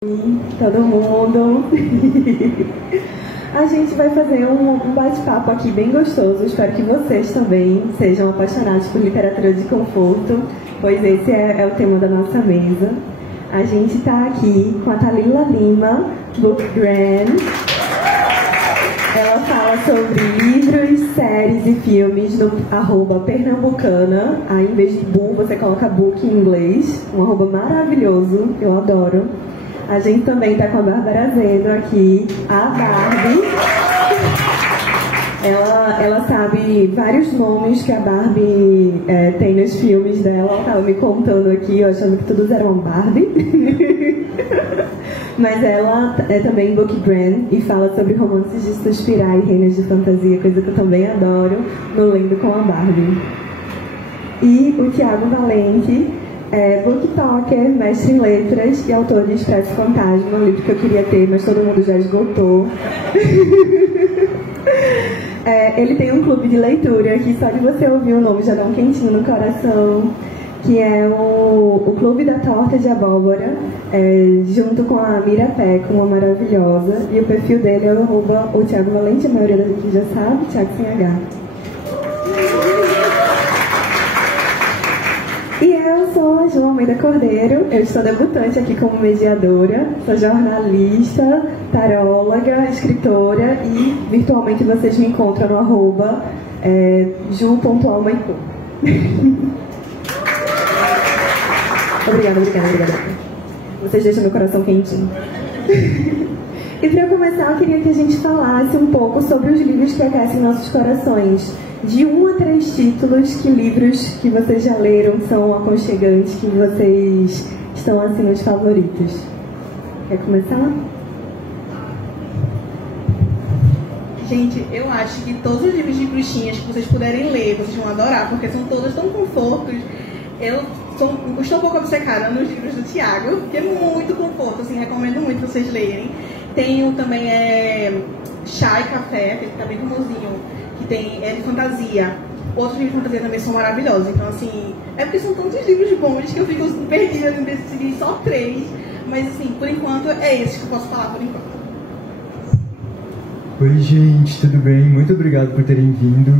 Todo mundo. A gente vai fazer um bate-papo aqui bem gostoso. Espero que vocês também sejam apaixonados por literatura de conforto, pois esse é o tema da nossa mesa. A gente está aqui com a Thalila Lima, Book Grand. Ela fala sobre livros, séries e filmes no @pernambucana. Aí, em vez de book, você coloca book em inglês. Um arroba maravilhoso, eu adoro. A gente também está com a Bárbara Azedo aqui, a Barbie. Ela sabe vários nomes que a Barbie tem nos filmes dela. Ela estava me contando aqui, eu achando que todos eram Barbie. Mas ela é também book brand e fala sobre romances de suspirar e reinas de fantasia, coisa que eu também adoro, no Lendo com a Barbie. E o Thiago Valente é booktalker, mestre em letras e autor de Expresso Fantasma, um livro que eu queria ter, mas todo mundo já esgotou. Ele tem um clube de leitura que só de você ouvir o nome já dá um quentinho no coração, que é o Clube da Torta de Abóbora, junto com a Mira Pé, uma maravilhosa, e o perfil dele é o Thiago Valente, a maioria da gente já sabe, Thiago sem H. E eu sou a João Almeida Cordeiro, eu estou debutante aqui como mediadora, sou jornalista, taróloga, escritora e virtualmente vocês me encontram no arroba ju.almaicon. Obrigada. Vocês deixam meu coração quentinho. E para começar, eu queria que a gente falasse um pouco sobre os livros que aquecem nossos corações. De 1 a 3 títulos, que livros que vocês já leram são aconchegantes, que vocês estão assim os favoritos? Quer começar? Gente, eu acho que todos os livros de bruxinhas que vocês puderem ler, vocês vão adorar, porque são todos tão confortos. Eu estou um pouco obcecada nos livros do Thiago, que é muito conforto, assim, recomendo muito vocês lerem. Tenho também Chá e Café, que tá bem famosinho, que tem de fantasia. Outros livros de fantasia também são maravilhosos. Então, assim, é porque são tantos livros bons que eu fico perdida em decidir só 3. Mas, assim, por enquanto, é esse que eu posso falar por enquanto. Oi, gente, tudo bem? Muito obrigado por terem vindo.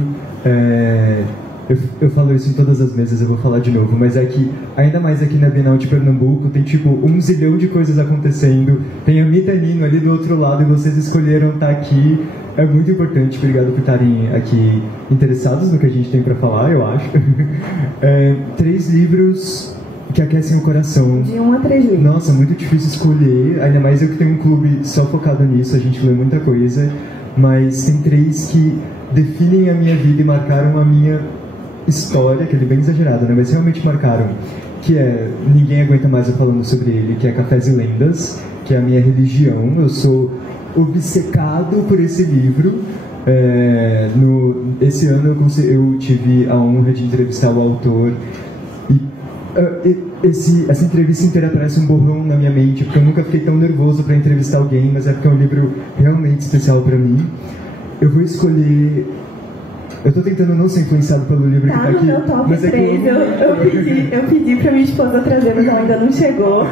Eu falo isso em todas as mesas, eu vou falar de novo, mas é que, ainda mais aqui na Bienal de Pernambuco, tem tipo 1 zilhão de coisas acontecendo, tem a Mita Nino ali do outro lado e vocês escolheram estar aqui, é muito importante, obrigado por estarem aqui interessados no que a gente tem para falar, eu acho. 3 livros que aquecem o coração. De 1 a 3 livros. Nossa, muito difícil escolher, ainda mais eu que tenho um clube só focado nisso, a gente lê muita coisa, mas tem 3 que definem a minha vida e marcaram a minha história, que ele é bem exagerado, né? Mas realmente marcaram, que é Ninguém Aguenta Mais eu falando sobre ele, que é Cafés e Lendas, que é a minha religião. Eu sou obcecado por esse livro. Esse ano eu tive a honra de entrevistar o autor e essa entrevista inteira parece um borrão na minha mente, porque eu nunca fiquei tão nervoso para entrevistar alguém, mas é porque é um livro realmente especial para mim. Eu vou escolher... Eu tô tentando não ser influenciado pelo livro que tá aqui. Meu top mas 3, eu pedi pra minha esposa trazer, mas ela ainda não chegou.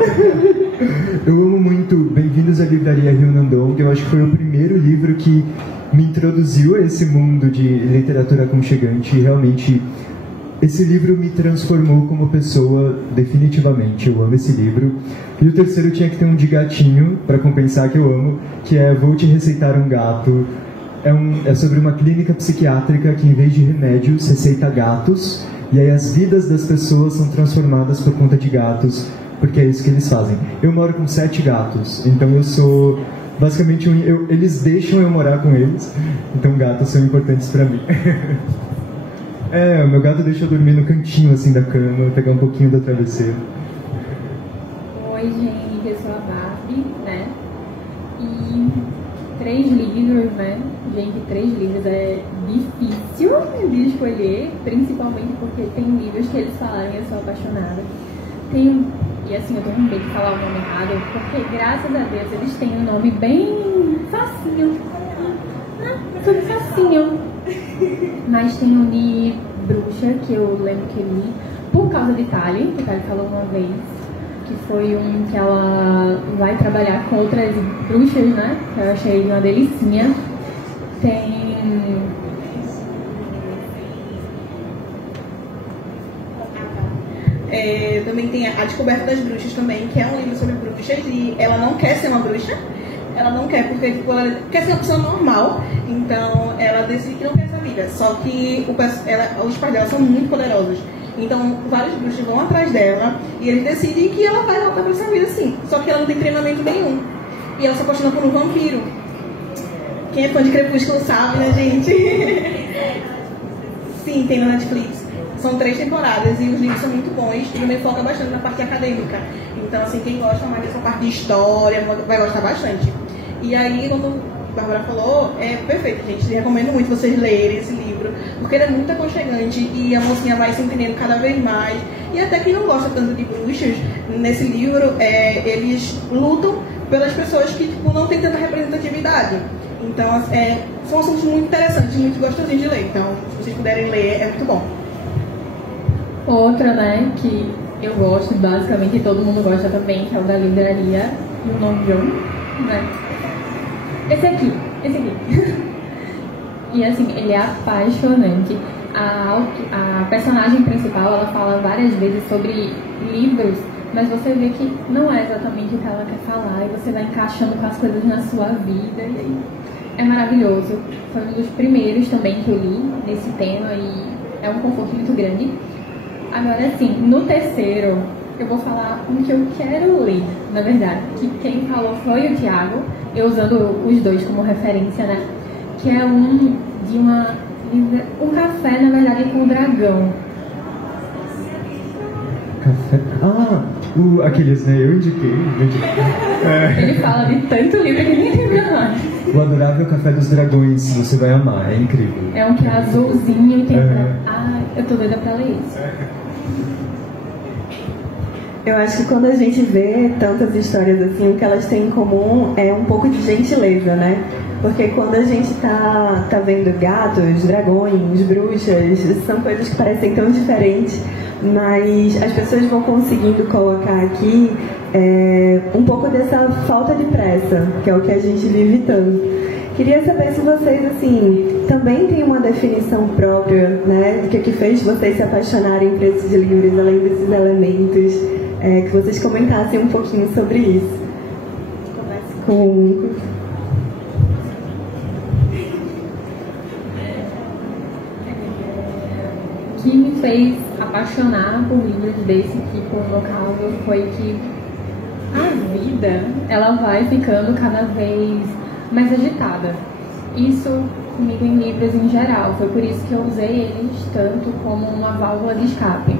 Eu amo muito Bem-vindos à Livraria Rio Nandong. Eu acho que foi o primeiro livro que me introduziu a esse mundo de literatura aconchegante. E realmente, esse livro me transformou como pessoa definitivamente. Eu amo esse livro. E o terceiro tinha que ter um de gatinho, pra compensar, que eu amo, que é Vou Te Receitar um Gato. É sobre uma clínica psiquiátrica que, em vez de remédios, receita gatos. E aí as vidas das pessoas são transformadas por conta de gatos, porque é isso que eles fazem. Eu moro com 7 gatos, então eu sou basicamente eles deixam eu morar com eles, então gatos são importantes pra mim. O meu gato deixa eu dormir no cantinho assim da cama, pegar um pouquinho da travesseira. Oi, gente, eu sou a Barbie, né? E 3 livros, né? Gente, 3 livros é difícil de escolher, principalmente porque tem livros que eles falaram e eu sou apaixonada. E assim, eu tô com medo de falar o nome errado, porque graças a Deus eles têm um nome bem facinho. Tudo facinho. Mas tem um de bruxa, que eu lembro que li, por causa de Tali, que Tali falou uma vez. que foi um que ela vai trabalhar com outras bruxas, né? Eu achei uma delicinha. Também tem A Descoberta das Bruxas também, que é um livro sobre bruxas e ela não quer ser uma bruxa. Ela não quer, porque tipo, ela quer ser uma pessoa normal, então ela decide que não quer essa vida. Só que os pais dela são muito poderosos. Então, vários bruxos vão atrás dela e eles decidem que ela vai voltar pra essa vida sim. Só que ela não tem treinamento nenhum. E ela se apaixona por um vampiro. Quem é fã de Crepúsculo sabe, né, gente? Sim, tem na Netflix. São 3 temporadas e os livros são muito bons e também foca bastante na parte acadêmica. Então, assim, quem gosta mais dessa parte de história vai gostar bastante. E aí, como a Bárbara falou, é perfeito, gente. Recomendo muito vocês lerem esse livro, porque ele é muito aconchegante e a mocinha vai se entendendo cada vez mais. E até quem não gosta tanto de bruxas, nesse livro, eles lutam pelas pessoas que tipo, não têm tanta representatividade. Então, são assuntos muito interessantes e muito gostosinhos de ler. Então, se vocês puderem ler, é muito bom. Outra, né, que eu gosto, basicamente, e todo mundo gosta também, que é o da livraria Yunong, né? Esse aqui. E assim, ele é apaixonante. A personagem principal, ela fala várias vezes sobre livros, mas você vê que não é exatamente o que ela quer falar, e você vai encaixando com as coisas na sua vida, e aí é maravilhoso. Foi um dos primeiros também que eu li nesse tema, e é um conforto muito grande. Agora, assim, no terceiro, eu vou falar um que eu quero ler, na verdade, que quem falou foi o Thiago, eu usando os dois como referência, né? Que é um café, na verdade, com o dragão. Café? Aqueles, né? Eu indiquei. Ele fala de tanto livro que nem lembra mais. O Adorável Café dos Dragões, você vai amar, é incrível. É um que é azulzinho e tem... eu tô doida pra ler isso. Eu acho que quando a gente vê tantas histórias assim, o que elas têm em comum é um pouco de gentileza, né? Porque quando a gente tá vendo gatos, dragões, bruxas, são coisas que parecem tão diferentes, mas as pessoas vão conseguindo colocar aqui um pouco dessa falta de pressa, que é o que a gente vive tanto. Queria saber se vocês, assim, também têm uma definição própria, né, do que fez vocês se apaixonarem por esses livros, além desses elementos, que vocês comentassem um pouquinho sobre isso. Começa com... O que me fez apaixonar por livros desse tipo, no caso, foi que a vida, ela vai ficando cada vez mais agitada. Isso comigo em livros em geral, foi por isso que eu usei eles tanto como uma válvula de escape.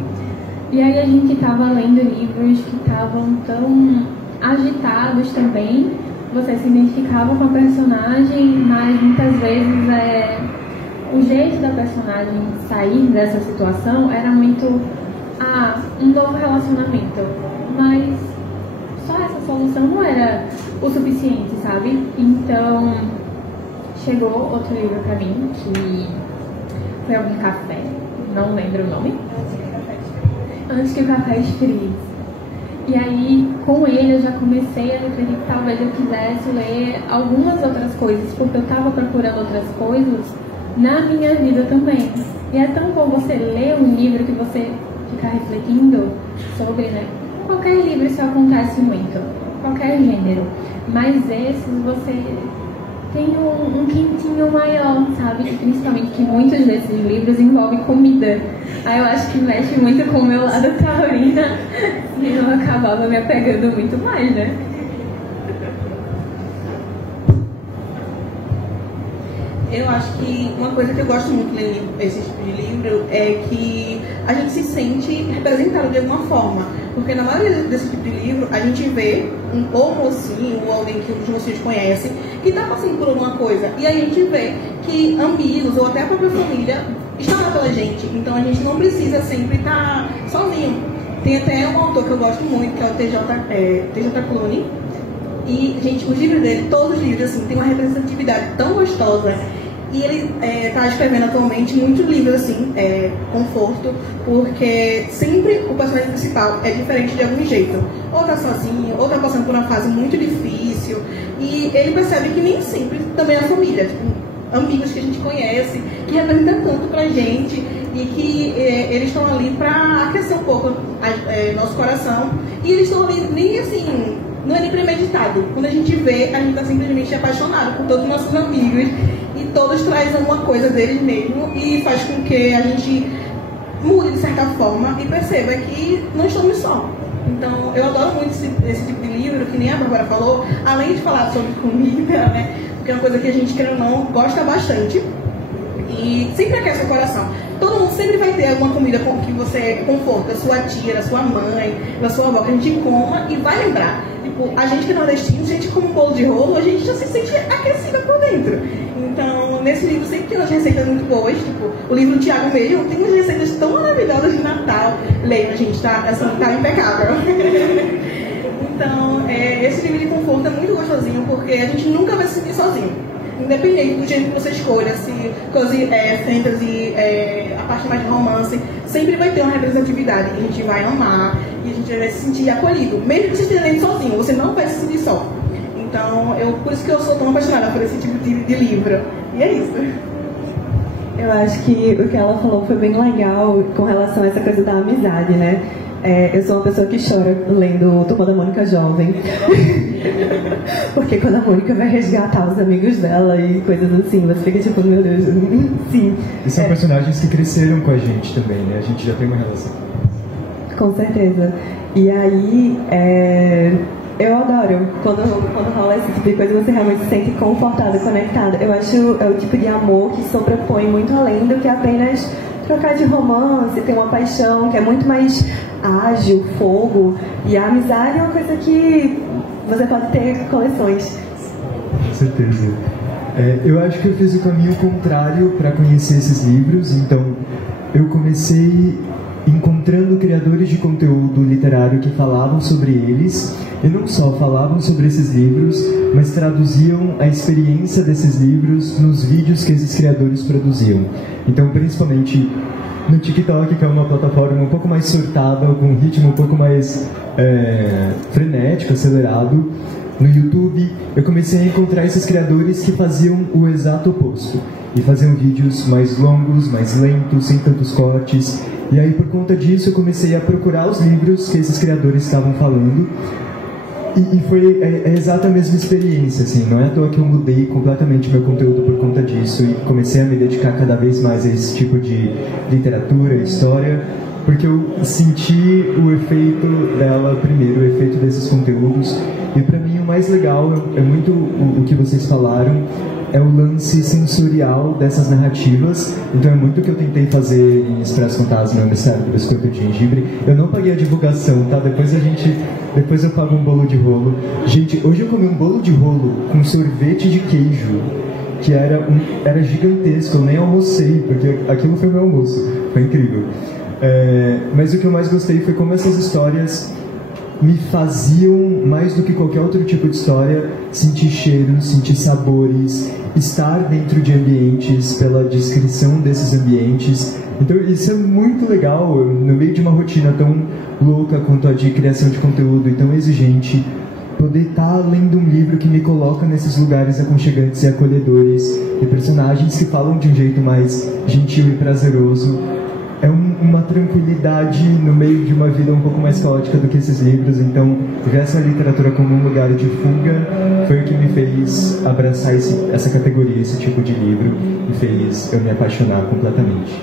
E aí a gente estava lendo livros que estavam tão agitados também, você se identificava com a personagem, mas muitas vezes o jeito da personagem sair dessa situação era muito um novo relacionamento, mas só essa solução não era o suficiente, sabe? Então chegou outro livro pra mim, que foi algum café, não lembro o nome, Antes que o Café Esfrie. E aí, com ele, eu já comecei a refletir que talvez eu quisesse ler algumas outras coisas, porque eu estava procurando outras coisas na minha vida também. E é tão bom você ler um livro que você fica refletindo sobre, né? Qualquer livro isso acontece muito, qualquer gênero. Mas esses você tem um quentinho maior, sabe? E principalmente que muitos desses livros envolvem comida. Aí eu acho que mexe muito com o meu lado taurina e eu acabava me apegando muito mais, né? Eu acho que uma coisa que eu gosto muito de ler esse tipo de livro é que a gente se sente representado de alguma forma. Porque na maioria desse tipo de livro, a gente vê um mocinho ou alguém que os mocinhos conhecem que está passando por alguma coisa. E aí a gente vê que amigos ou até a própria família estão lá pela gente. Então a gente não precisa sempre estar sozinho. Tem até um autor que eu gosto muito, que é o T.J. Clooney. E, gente, os livros dele, todos os livros, assim, tem uma representatividade tão gostosa. E ele está escrevendo atualmente muitos livros, assim, conforto, porque sempre o personagem principal é diferente de algum jeito. Ou tá sozinho, ou tá passando por uma fase muito difícil. E ele percebe que nem sempre também é a família, tipo, amigos que a gente conhece, que representam tanto pra gente e que eles estão ali pra aquecer um pouco nosso coração. E eles estão ali nem assim, não é nem premeditado. Quando a gente vê, a gente tá simplesmente apaixonado por todos os nossos amigos e todos trazem alguma coisa deles mesmo e faz com que a gente mude de certa forma e perceba que não estamos só. Então, eu adoro muito esse tipo de livro, que nem a Bárbara falou, além de falar sobre comida, né? Porque é uma coisa que a gente, quer ou não, gosta bastante. E sempre aquece o coração. Todo mundo sempre vai ter alguma comida que você conforta, da sua tia, da sua mãe, da sua avó, que a gente coma e vai lembrar. Tipo, a gente que é nordestino, a gente come um bolo de rolo, a gente já se sente aquecida por dentro. Então, nesse livro sempre tem umas receitas muito boas, tipo, o livro do Tiago mesmo tem umas receitas tão maravilhosas de Natal. Leiam, gente, essa tá impecável. Então, esse livro de conforto é muito gostosinho, porque a gente nunca vai se sentir sozinho. Independente do jeito que você escolha, se fantasy, a parte mais de romance, sempre vai ter uma representatividade que a gente vai amar e a gente vai se sentir acolhido. Mesmo que você esteja lendo sozinho, você não vai se sentir só. Então, por isso que eu sou tão apaixonada por esse tipo de livro. E é isso. Eu acho que o que ela falou foi bem legal com relação a essa coisa da amizade, né? Eu sou uma pessoa que chora lendo Turma da Mônica Jovem. Porque quando a Mônica vai resgatar os amigos dela e coisas assim, você fica tipo, meu Deus, sim. E são personagens que cresceram com a gente também, né? A gente já tem uma relação. Com certeza. E aí, eu adoro quando rola esse tipo de coisa, você realmente se sente confortada, conectada. Eu acho é o tipo de amor que sobrepõe muito além do que apenas trocar de romance, ter uma paixão que é muito mais ágil, fogo. E a amizade é uma coisa que você pode ter coleções. Com certeza. Eu acho que eu fiz o caminho contrário para conhecer esses livros. Então, eu comecei encontrando criadores de conteúdo literário que falavam sobre eles, e não só falavam sobre esses livros, mas traduziam a experiência desses livros nos vídeos que esses criadores produziam. Então, principalmente no TikTok, que é uma plataforma um pouco mais surtada, com um ritmo um pouco mais frenético, acelerado. No YouTube, eu comecei a encontrar esses criadores que faziam o exato oposto. E faziam vídeos mais longos, mais lentos, sem tantos cortes. E aí, por conta disso, eu comecei a procurar os livros que esses criadores estavam falando. E foi a exata mesma experiência, assim. Não é à toa que eu mudei completamente meu conteúdo por conta disso. E comecei a me dedicar cada vez mais a esse tipo de literatura, história. Porque eu senti o efeito dela primeiro, o efeito desses conteúdos. E pra mim o mais legal é muito o que vocês falaram, é o lance sensorial dessas narrativas. Então é muito o que eu tentei fazer em Expresso Fantasma, no Mistério do Biscoito de Gengibre. Eu não paguei a divulgação, tá? Depois eu pago um bolo de rolo. Gente, hoje eu comi um bolo de rolo com sorvete de queijo, que era gigantesco. Eu nem almocei, porque aquilo foi meu almoço. Foi incrível. Mas o que eu mais gostei foi como essas histórias me faziam, mais do que qualquer outro tipo de história, sentir cheiros, sentir sabores, estar dentro de ambientes, pela descrição desses ambientes. Então isso é muito legal, no meio de uma rotina tão louca quanto a de criação de conteúdo e tão exigente, poder estar lendo um livro que me coloca nesses lugares aconchegantes e acolhedores, e personagens que falam de um jeito mais gentil e prazeroso. É uma tranquilidade no meio de uma vida um pouco mais caótica do que esses livros. Então, ver essa literatura como um lugar de fuga foi o que me fez abraçar essa categoria, esse tipo de livro, e fez eu me apaixonar completamente.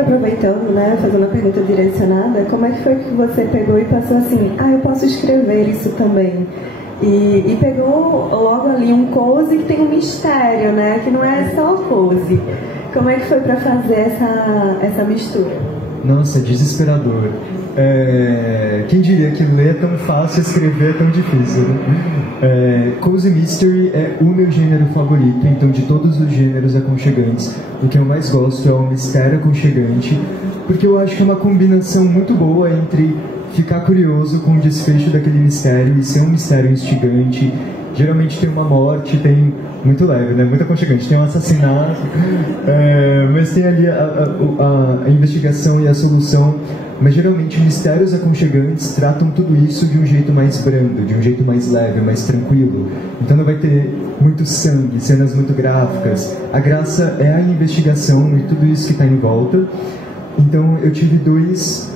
Aproveitando, né, fazendo a pergunta direcionada, como é que foi que você pegou e passou assim, eu posso escrever isso também? E pegou logo ali um cozy que tem um mistério, né, que não é só cozy. Como é que foi para fazer essa mistura? Nossa, desesperador. Quem diria que ler é tão fácil, escrever é tão difícil, né? Cozy Mystery é o meu gênero favorito, então de todos os gêneros aconchegantes, o que eu mais gosto é o mistério aconchegante, porque eu acho que é uma combinação muito boa entre ficar curioso com o desfecho daquele mistério e ser um mistério instigante geralmente tem uma morte, tem muito leve, né? Muito aconchegante, tem um assassinato, mas tem ali a investigação e a solução. Mas geralmente mistérios aconchegantes tratam tudo isso de um jeito mais brando, de um jeito mais leve, mais tranquilo. Então não vai ter muito sangue, cenas muito gráficas. A graça é a investigação e tudo isso que está em volta. Então eu tive 2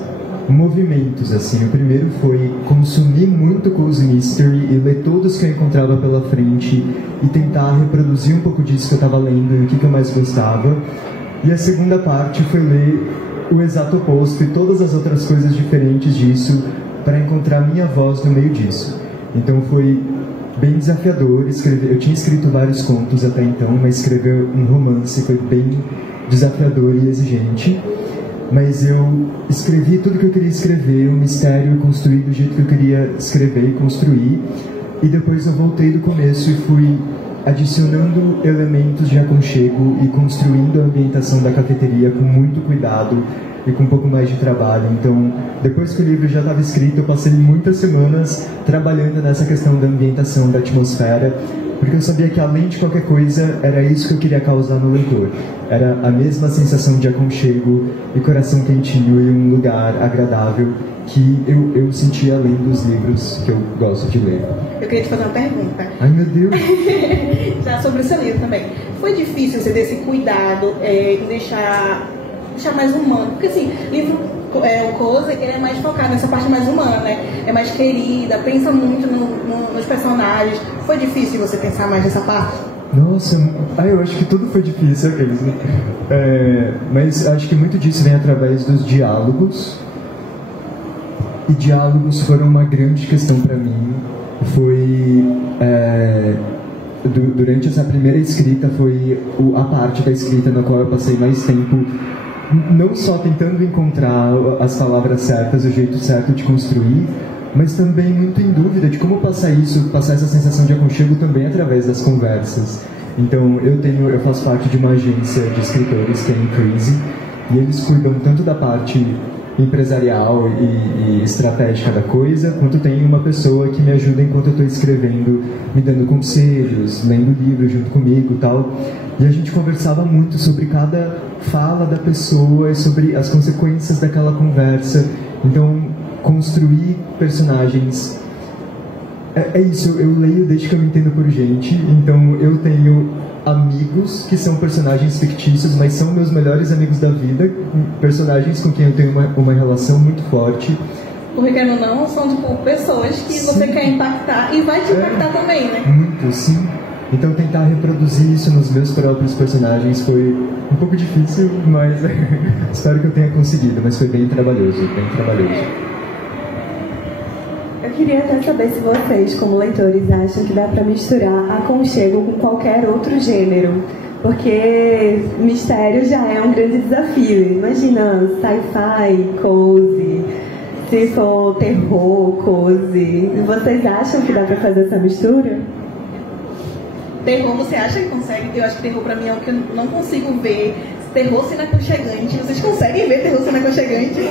movimentos, assim. O primeiro foi consumir muito Cozy Mystery e ler todos que eu encontrava pela frente e tentar reproduzir um pouco disso que eu estava lendo e o que eu mais gostava. E a segunda parte foi ler o exato oposto e todas as outras coisas diferentes disso para encontrar minha voz no meio disso. Então foi bem desafiador escrever. Eu tinha escrito vários contos até então, mas escrever um romance foi bem desafiador e exigente. Mas eu escrevi tudo que eu queria escrever, o mistério eu construí do jeito que eu queria escrever e construir. E depois eu voltei do começo e fui adicionando elementos de aconchego e construindo a ambientação da cafeteria com muito cuidado e com um pouco mais de trabalho. Então, depois que o livro já estava escrito, eu passei muitas semanas trabalhando nessa questão da ambientação, da atmosfera, porque eu sabia que, além de qualquer coisa, era isso que eu queria causar no leitor. Era a mesma sensação de aconchego e coração quentinho e um lugar agradável que eu sentia além dos livros que eu gosto de ler. Eu queria te fazer uma pergunta. Ai, meu Deus! Já sobre o seu livro também. Foi difícil você ter esse cuidado em deixar mais humano? Porque, assim, livro, o Cozy, ele é mais focado nessa parte mais humana, né? É mais querida, pensa muito nos personagens. Foi difícil você pensar mais nessa parte? Nossa, eu acho que tudo foi difícil, aqueles, né? Mas acho que muito disso vem através dos diálogos. E diálogos foram uma grande questão para mim. Durante essa primeira escrita foi a parte da escrita na qual eu passei mais tempo, não só tentando encontrar as palavras certas, o jeito certo de construir, mas também muito em dúvida de como passar essa sensação de aconchego também através das conversas. Então eu faço parte de uma agência de escritores que é a Increase, e eles cuidam tanto da parte empresarial e estratégica da coisa, quanto tem uma pessoa que me ajuda enquanto eu estou escrevendo, me dando conselhos, lendo livro junto comigo e tal. E a gente conversava muito sobre cada fala da pessoa e sobre as consequências daquela conversa. Então, construir personagens... É isso, eu leio desde que eu me entendo por gente, então eu tenho amigos que são personagens fictícios, mas são meus melhores amigos da vida, personagens com quem eu tenho uma relação muito forte. Porque, querendo ou não, são tipo pessoas que sim, você quer impactar e vai te impactar também, né? Muito, sim. Então tentar reproduzir isso nos meus próprios personagens foi um pouco difícil, mas espero que eu tenha conseguido, mas foi bem trabalhoso, bem trabalhoso. Eu queria até saber se vocês, como leitores, acham que dá para misturar aconchego com qualquer outro gênero. Porque mistério já é um grande desafio. Imagina sci-fi, cozy, se for terror, cozy. Vocês acham que dá para fazer essa mistura? Terror, você acha que consegue? Eu acho que terror pra mim é o que eu não consigo ver. Terror sendo aconchegante. Vocês conseguem ver terror sendo aconchegante?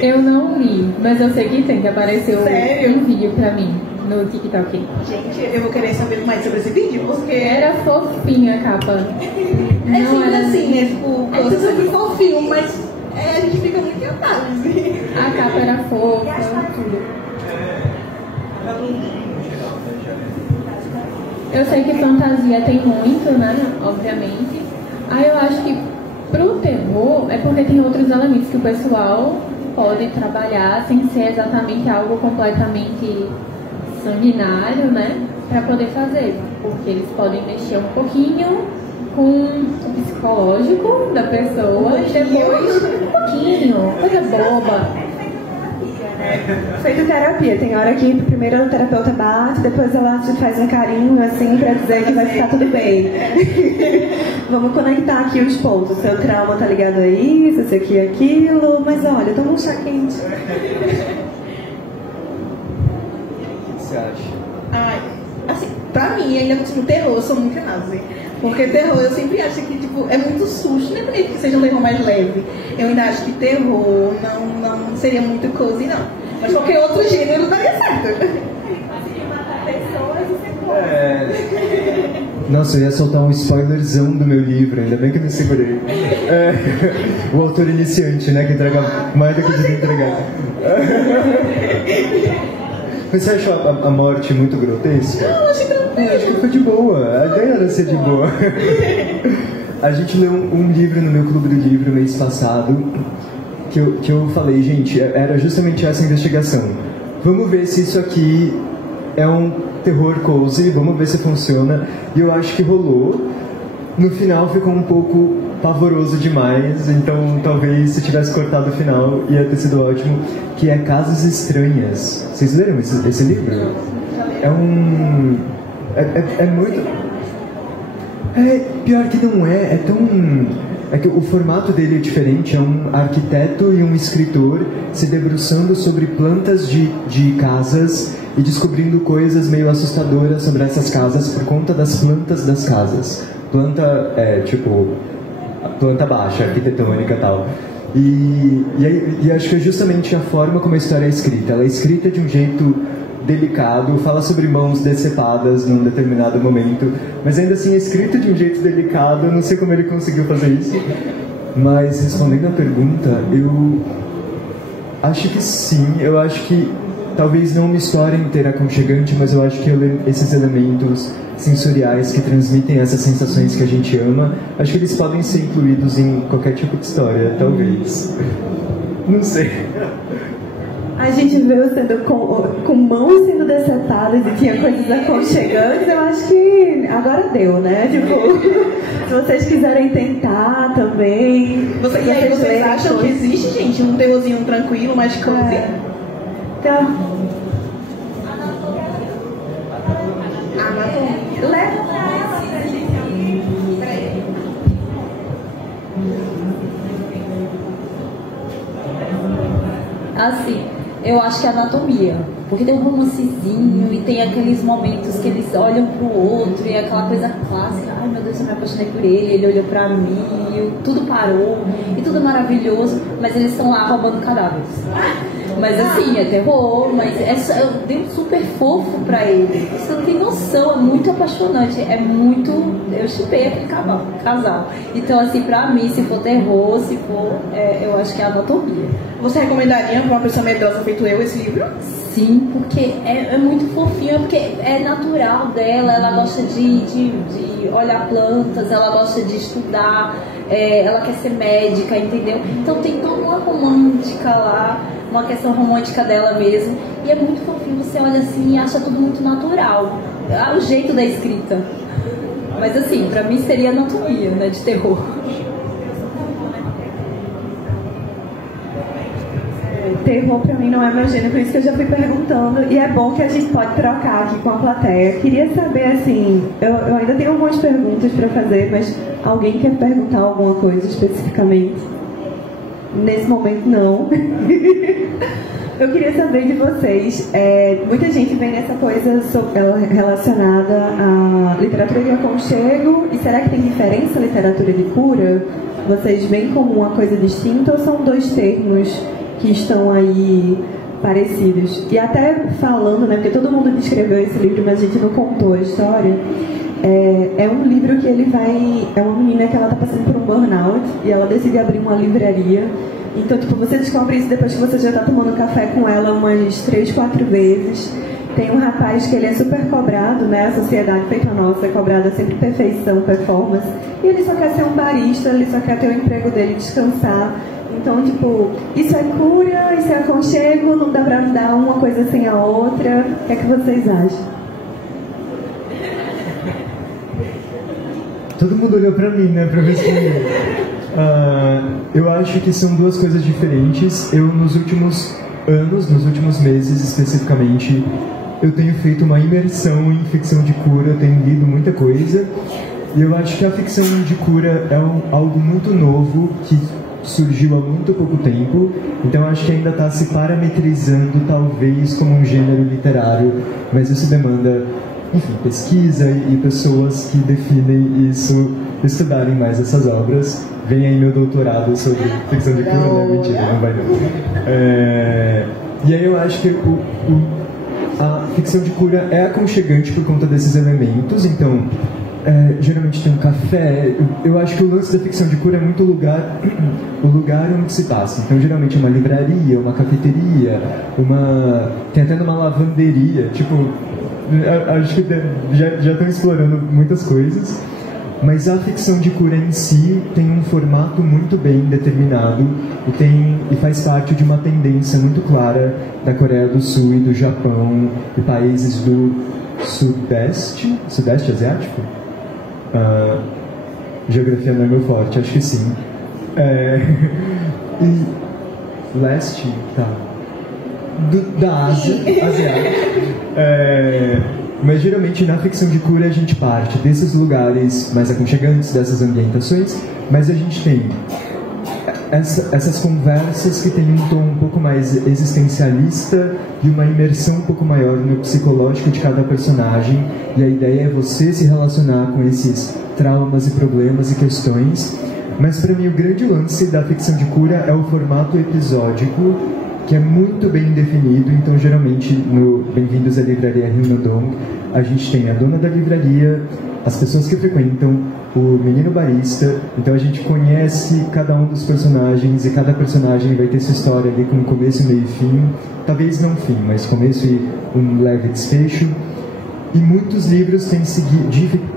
Eu não li, mas eu sei que tem, que apareceu um vídeo pra mim no TikTok. Gente, eu vou querer saber mais sobre esse vídeo, porque... Era fofinha a capa. É não era assim, né? Tipo, coisa sempre fofinho, mas a gente fica muito em análise. A capa era fofa, tudo. Eu sei que fantasia tem muito, né? Obviamente. Aí eu acho que pro terror é porque tem outros elementos que o pessoal pode trabalhar sem ser exatamente algo completamente sanguinário, né? Pra poder fazer. Porque eles podem mexer um pouquinho com o psicológico da pessoa e depois um pouquinho, coisa boba. Feito terapia, tem hora que primeiro o terapeuta bate, depois ela te faz um carinho assim pra dizer que vai ficar tudo bem. Vamos conectar aqui os pontos. Seu trauma tá ligado a isso, esse aqui é aquilo, mas olha, toma um chá quente. O que você acha? Ai, assim, pra mim, ainda no terror, eu sou muito nazi. Porque terror, eu sempre acho que tipo, é muito susto, não é bonito que seja um terror mais leve. Eu ainda acho que terror não seria muito cozy, não. Mas qualquer outro gênero daria certo. Conseguir matar pessoas e Nossa, eu ia soltar um spoilerzão do meu livro, ainda bem que eu me segurei. O autor iniciante, né, que entrega mais do que devia entregar. Mas você achou a morte muito grotesca? Não, achei tranquilo. Acho que foi de boa, a ideia era ser de boa. A gente leu um livro no meu clube do livro mês passado, que eu falei, gente, era justamente essa investigação. Vamos ver se isso aqui é um terror cozy, vamos ver se funciona. E eu acho que rolou. No final ficou um pouco pavoroso demais, então talvez se tivesse cortado o final ia ter sido ótimo. Que é Casas Estranhas. Vocês leram esse livro? É um... É muito... pior que não é tão... É que o formato dele é diferente, é um arquiteto e um escritor se debruçando sobre plantas de casas e descobrindo coisas meio assustadoras sobre essas casas por conta das plantas das casas. Planta, tipo, planta baixa, arquitetônica e tal. E acho que é justamente a forma como a história é escrita. Ela é escrita de um jeito delicado, fala sobre mãos decepadas num determinado momento, mas ainda assim é escrito de um jeito delicado. Eu não sei como ele conseguiu fazer isso, mas respondendo a pergunta, eu acho que sim. Eu acho que talvez não uma história inteira aconchegante, mas eu acho que esses elementos sensoriais que transmitem essas sensações que a gente ama, acho que eles podem ser incluídos em qualquer tipo de história, talvez. Não sei. A gente veio sendo com mãos sendo decepadas e tinha coisas aconchegantes. Eu acho que agora deu, né? Tipo, se vocês quiserem tentar também. E aí, vocês acham que existe, gente, um terrorzinho tranquilo, mas cozy? Tá. Leva assim, eu acho que é anatomia, porque tem um romancezinho e tem aqueles momentos que eles olham pro outro e é aquela coisa clássica, ai meu Deus, eu me apaixonei por ele olhou pra mim, tudo parou e tudo é maravilhoso, mas eles estão lá roubando cadáveres. Mas assim, é terror, mas eu dei um super fofo pra ele. Você não tem noção, é muito apaixonante, é muito... Eu chipei aquele casal. Então assim, pra mim, se for terror, se for, eu acho que é anatomia. Você recomendaria pra uma pessoa medrosa feito eu esse livro? Sim, porque é muito fofinho, porque é natural dela, ela gosta de olhar plantas, ela gosta de estudar, ela quer ser médica, entendeu? Então tem toda uma romântica lá, uma questão romântica dela mesmo, e é muito fofinho, você olha assim e acha tudo muito natural, o jeito da escrita. Mas assim, pra mim seria anatomia, né, de terror. Terror pra mim não é meu gênero, por isso que eu já fui perguntando. E é bom que a gente pode trocar aqui com a plateia. Queria saber, assim, eu ainda tenho algumas perguntas pra fazer, mas alguém quer perguntar alguma coisa especificamente? Nesse momento, não. Eu queria saber de vocês, muita gente vem nessa coisa relacionada à literatura de aconchego, e será que tem diferença literatura de cura? Vocês veem como uma coisa distinta ou são dois termos que estão aí parecidos? E até falando, né, porque todo mundo descreveu esse livro, mas a gente não contou a história. É um livro que ele vai... É uma menina que ela tá passando por um burnout e ela decide abrir uma livraria. Então, tipo, você descobre isso depois que você já tá tomando café com ela umas 3, 4 vezes. Tem um rapaz que ele é super cobrado, né? A sociedade feita nossa é cobrada sempre perfeição, performance. E ele só quer ser um barista, ele só quer ter o emprego dele, descansar. Então, tipo, isso é cura, isso é aconchego, não dá pra dar uma coisa sem a outra. O que é que vocês acham? Todo mundo olhou pra mim, né, pra responder. Eu acho que são duas coisas diferentes. Eu, nos últimos anos, nos últimos meses especificamente, eu tenho feito uma imersão em ficção de cura, eu tenho lido muita coisa. E eu acho que a ficção de cura é algo muito novo, que surgiu há muito pouco tempo. Então eu acho que ainda está se parametrizando, talvez, como um gênero literário. Mas isso demanda, enfim, pesquisa e pessoas que definem isso, estudarem mais essas obras. Vem aí meu doutorado sobre ficção de cura, né? Mentira, não vai não. E aí eu acho que a ficção de cura é aconchegante por conta desses elementos. Então, geralmente tem um café. Eu acho que o lance da ficção de cura é muito o lugar onde se passa. Então, geralmente é uma livraria, uma cafeteria, tem até uma lavanderia. Tipo, acho que já estão explorando muitas coisas. Mas a ficção de cura em si tem um formato muito bem determinado e faz parte de uma tendência muito clara da Coreia do Sul e do Japão e países do Sudeste Asiático? Geografia não é meu forte, acho que sim. E leste, tá. Da Ásia, asiático. Mas geralmente na ficção de cura a gente parte desses lugares mais aconchegantes, dessas ambientações, mas a gente tem essas conversas que tem um tom um pouco mais existencialista e uma imersão um pouco maior no psicológico de cada personagem, e a ideia é você se relacionar com esses traumas e problemas e questões. Mas para mim o grande lance da ficção de cura é o formato episódico, que é muito bem definido. Então, geralmente, no Bem-vindos à Livraria Ryunandong, a gente tem a dona da livraria, as pessoas que frequentam, o menino barista. Então, a gente conhece cada um dos personagens e cada personagem vai ter sua história ali com começo, meio e fim. Talvez não fim, mas começo e um leve desfecho. E muitos livros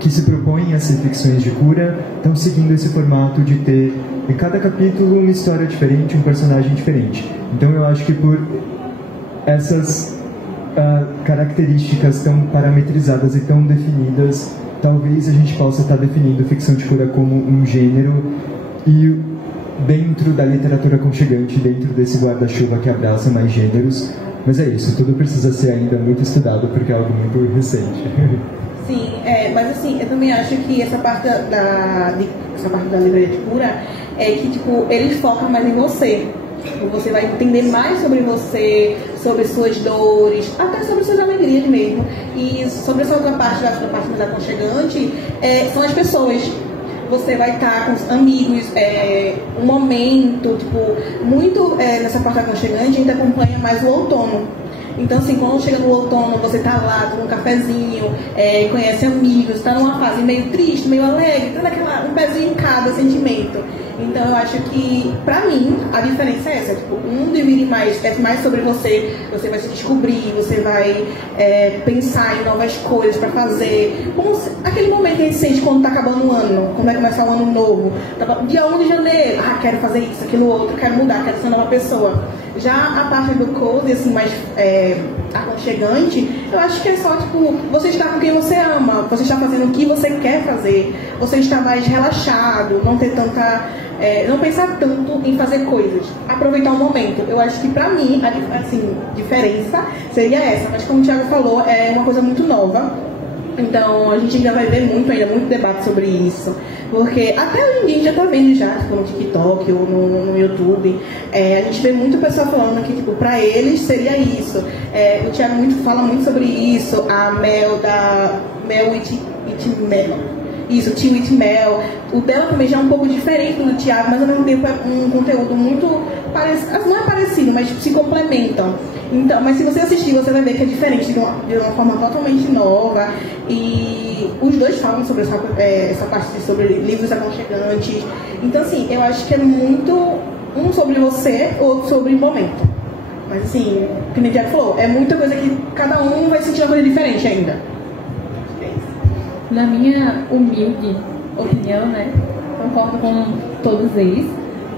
que se propõem a ser ficções de cura estão seguindo esse formato de ter em cada capítulo uma história diferente, um personagem diferente. Então eu acho que por essas características tão parametrizadas e tão definidas, talvez a gente possa estar definindo ficção de cura como um gênero e dentro da literatura aconchegante, dentro desse guarda-chuva que abraça mais gêneros. Mas é isso, tudo precisa ser ainda muito estudado porque é algo muito recente. Sim, mas assim, eu também acho que essa parte da livraria de cura é que, tipo, eles focam mais em você. Você vai entender mais sobre você, sobre suas dores, até sobre suas alegrias mesmo. E sobre essa outra parte, da parte mais aconchegante, são as pessoas. Você vai estar com os amigos, um momento, tipo, muito nessa parte aconchegante, a gente acompanha mais o outono. Então, assim, quando chega no outono, você tá lá, toma um cafezinho, conhece amigos, tá numa fase meio triste, meio alegre, tá um pezinho em cada sentimento. Então, eu acho que, pra mim, a diferença é essa. Tipo, um divide mais sobre você, você vai se descobrir, você vai pensar em novas coisas pra fazer. Como aquele momento que a gente sente quando tá acabando o ano, quando vai começar um ano novo. Dia 1 de janeiro, quero fazer isso, aquilo, outro, quero mudar, quero ser uma nova pessoa. Já a parte do cozy, assim, mais aconchegante, eu acho que é só, tipo, você está com quem você ama, você está fazendo o que você quer fazer, você está mais relaxado, não ter tanta... não pensar tanto em fazer coisas, aproveitar o momento. Eu acho que pra mim, a diferença seria essa, mas como o Thiago falou, é uma coisa muito nova. Então a gente ainda vai ver muito debate sobre isso. Porque até hoje em dia a gente já tá vendo já, tipo, no TikTok ou no YouTube, a gente vê muito pessoa falando que, tipo, pra eles seria isso. O Thiago fala muito sobre isso, a Mel da Mel It Mel. Isso, Tio It Mel. O dela também já é um pouco diferente do Thiago, mas ao mesmo tempo é um conteúdo muito parecido. Não é parecido, mas se complementam. Então, mas se você assistir, você vai ver que é diferente de uma forma totalmente nova. E os dois falam sobre essa parte sobre livros aconchegantes. Então, assim, eu acho que é muito um sobre você, outro sobre momento. Mas, assim, como o Thiago falou, é muita coisa que cada um vai sentir uma coisa diferente ainda. Na minha humilde opinião, né, concordo com todos eles.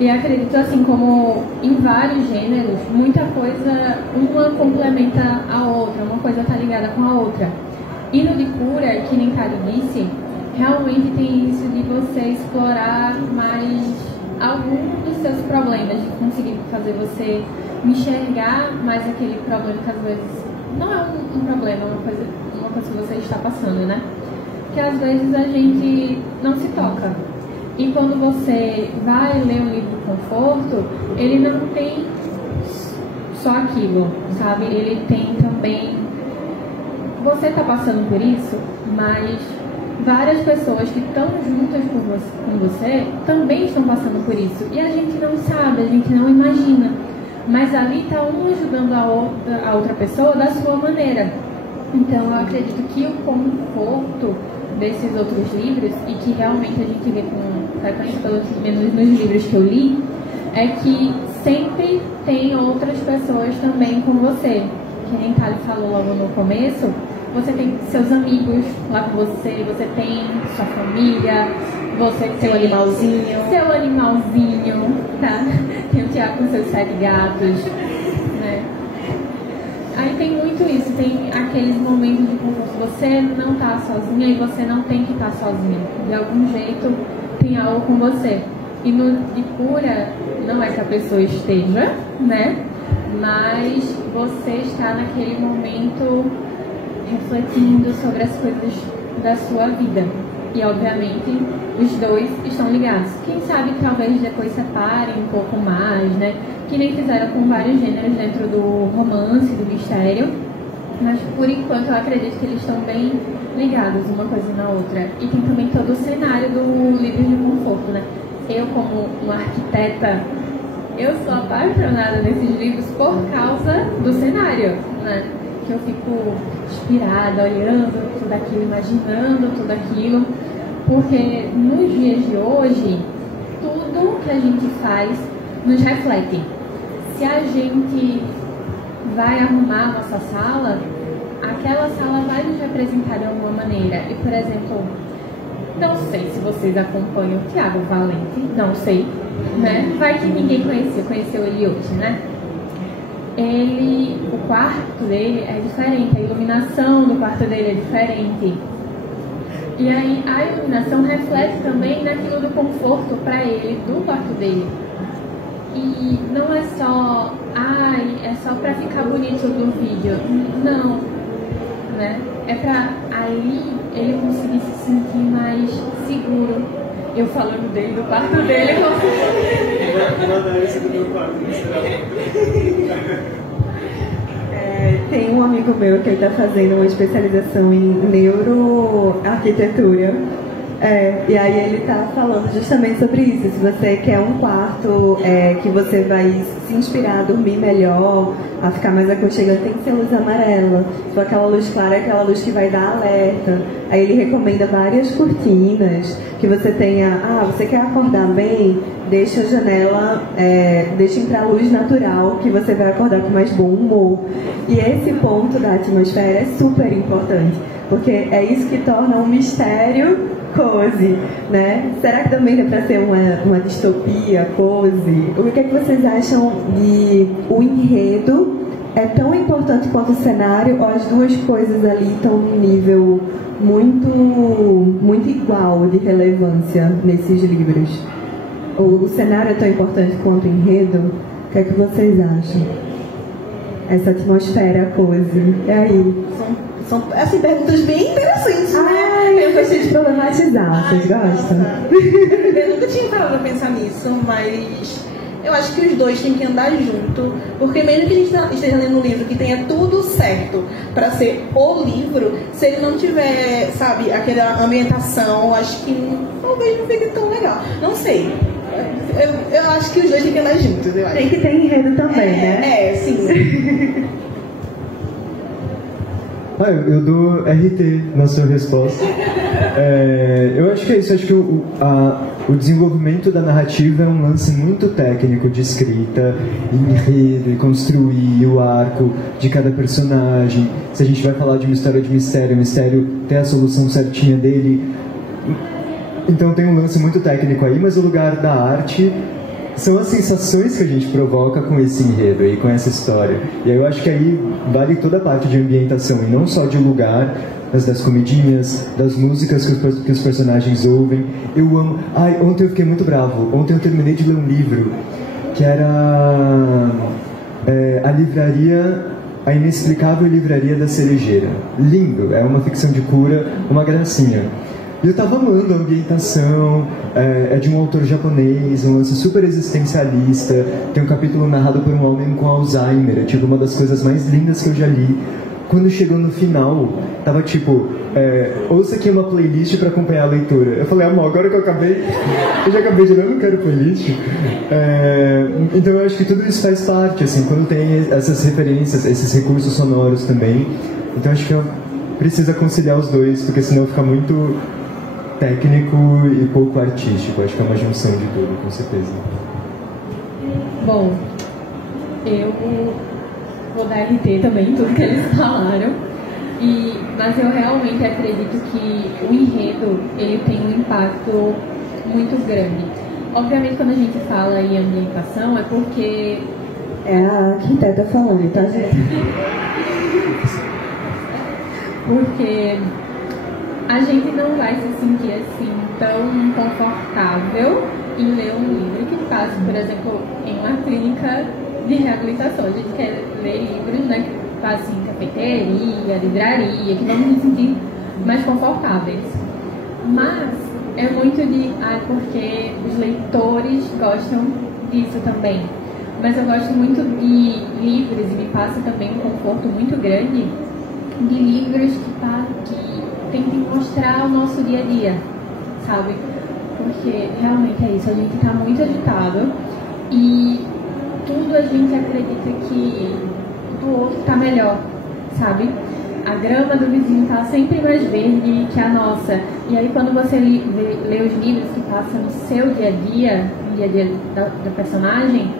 E acredito, assim, como em vários gêneros, muita coisa, uma complementa a outra, uma coisa está ligada com a outra. E no de cura, que nem Cário disse, realmente tem isso de você explorar mais algum dos seus problemas, de conseguir fazer você enxergar mais aquele problema que às vezes não é um problema, uma coisa que você está passando, né? Que às vezes a gente não se toca. E quando você vai ler um livro de conforto, ele não tem só aquilo, sabe? Ele tem também... Você está passando por isso, mas várias pessoas que estão juntas com você também estão passando por isso. E a gente não sabe, a gente não imagina. Mas ali está um ajudando a outra pessoa da sua maneira. Então eu acredito que o conforto desses outros livros, e que realmente a gente vê com frequência, pelo menos nos livros que eu li, é que sempre tem outras pessoas também com você. Que nem Thali falou logo no começo, você tem seus amigos lá com você, você tem sua família, você tem Seu animalzinho. Seu animalzinho, tá? Tem o Tiago com seus 7 gatos, né? Aí tem muito isso, tem aqueles momentos de conforto. Você não tá sozinha e você não tem que estar sozinha. De algum jeito tem algo com você. E no de cura não é que a pessoa esteja, né? Mas você está naquele momento refletindo sobre as coisas da sua vida. E obviamente os dois estão ligados. Quem sabe talvez depois separem um pouco mais, né? Que nem fizeram com vários gêneros dentro do romance, do mistério. Mas por enquanto eu acredito que eles estão bem ligados uma coisa na outra. E tem também todo o cenário do livro de conforto, né? Eu, como uma arquiteta, eu sou apaixonada nesses livros por causa do cenário, né? Que eu fico inspirada, olhando tudo aquilo, imaginando tudo aquilo, porque nos dias de hoje, tudo que a gente faz nos reflete. Se a gente vai arrumar a nossa sala, aquela sala vai nos representar de alguma maneira. E, por exemplo, não sei se vocês acompanham o Tiago Valente, não sei, né? Vai que ninguém conheceu ele hoje, né? O quarto dele é diferente, a iluminação do quarto dele é diferente. E aí a iluminação reflete também naquilo do conforto para ele, do quarto dele. E não é só, é só para ficar bonito no vídeo. Não, né? É para ali ele conseguir se sentir mais seguro. Eu falando dele, do quarto dele, tem um amigo meu que está fazendo uma especialização em neuroarquitetura. E aí ele está falando justamente sobre isso. Se você quer um quarto que você vai se inspirar a dormir melhor, a ficar mais aconchegante, tem que ser luz amarela. Se for aquela luz clara, é aquela luz que vai dar alerta. Aí ele recomenda várias cortinas, que você tenha, você quer acordar bem, deixa a janela, deixa entrar luz natural, que você vai acordar com mais bom humor. E esse ponto da atmosfera é super importante, porque é isso que torna um mistério cozy, né? Será que também dá para ser uma distopia cozy? O que é que vocês acham de o enredo é tão importante quanto o cenário, ou as duas coisas ali estão num nível muito igual de relevância nesses livros? O cenário é tão importante quanto o enredo? O que é que vocês acham? Essa atmosfera cozy. E aí? São assim, perguntas bem interessantes, né? Eu gostei de problematizar. Vocês gostam? Eu nunca tinha parado a pensar nisso, mas eu acho que os dois têm que andar junto, porque mesmo que a gente esteja lendo um livro que tenha tudo certo para ser o livro, se ele não tiver, sabe, aquela ambientação, acho que talvez não fique tão legal. Não sei. Eu acho que os dois têm que andar juntos, eu acho. Tem que ter enredo também, né? Sim. Eu dou RT na sua resposta. Eu acho que é isso. Acho que o desenvolvimento da narrativa é um lance muito técnico de escrita, enredo e construir o arco de cada personagem. Se a gente vai falar de uma história de mistério, o mistério tem a solução certinha dele. Então tem um lance muito técnico aí, mas o lugar da arte são as sensações que a gente provoca com esse enredo e com essa história. E aí eu acho que aí vale toda a parte de ambientação, e não só de lugar, mas das comidinhas, das músicas que os personagens ouvem. Eu amo... ontem eu fiquei muito bravo. Ontem eu terminei de ler um livro que era A Inexplicável Livraria da Cerejeira. Lindo, é uma ficção de cura, uma gracinha. E eu tava amando a ambientação, é de um autor japonês, um lance super existencialista, tem um capítulo narrado por um homem com Alzheimer, é tipo uma das coisas mais lindas que eu já li. Quando chegou no final, tava tipo, ouça aqui uma playlist pra acompanhar a leitura. Eu falei, amor, agora que eu já acabei de ler, eu não quero playlist. Então eu acho que tudo isso faz parte, assim, quando tem essas referências, esses recursos sonoros também. Então acho que precisa conciliar os dois, porque senão fica muito técnico e pouco artístico. Acho que é uma junção de tudo, com certeza. Bom, eu vou dar RT também em tudo que eles falaram, mas eu realmente acredito que o enredo ele tem um impacto muito grande. Obviamente, quando a gente fala em ambientação, é porque... É a arquiteta falando, tá, gente? Porque a gente não vai se sentir assim tão confortável em ler um livro que passa, por exemplo, em uma clínica de reabilitação. A gente quer ler livros, né, que passam em cafeteria, livraria, que vamos nos sentir mais confortáveis. Mas é muito porque os leitores gostam disso também. Mas eu gosto muito de livros e me passa também um conforto muito grande de livros que tentem mostrar o nosso dia a dia, sabe? Porque realmente é isso, a gente está muito agitado e tudo a gente acredita que do outro está melhor, sabe? A grama do vizinho está sempre mais verde que a nossa. E aí quando você lê os livros que passam no seu dia a dia, no dia a dia da personagem,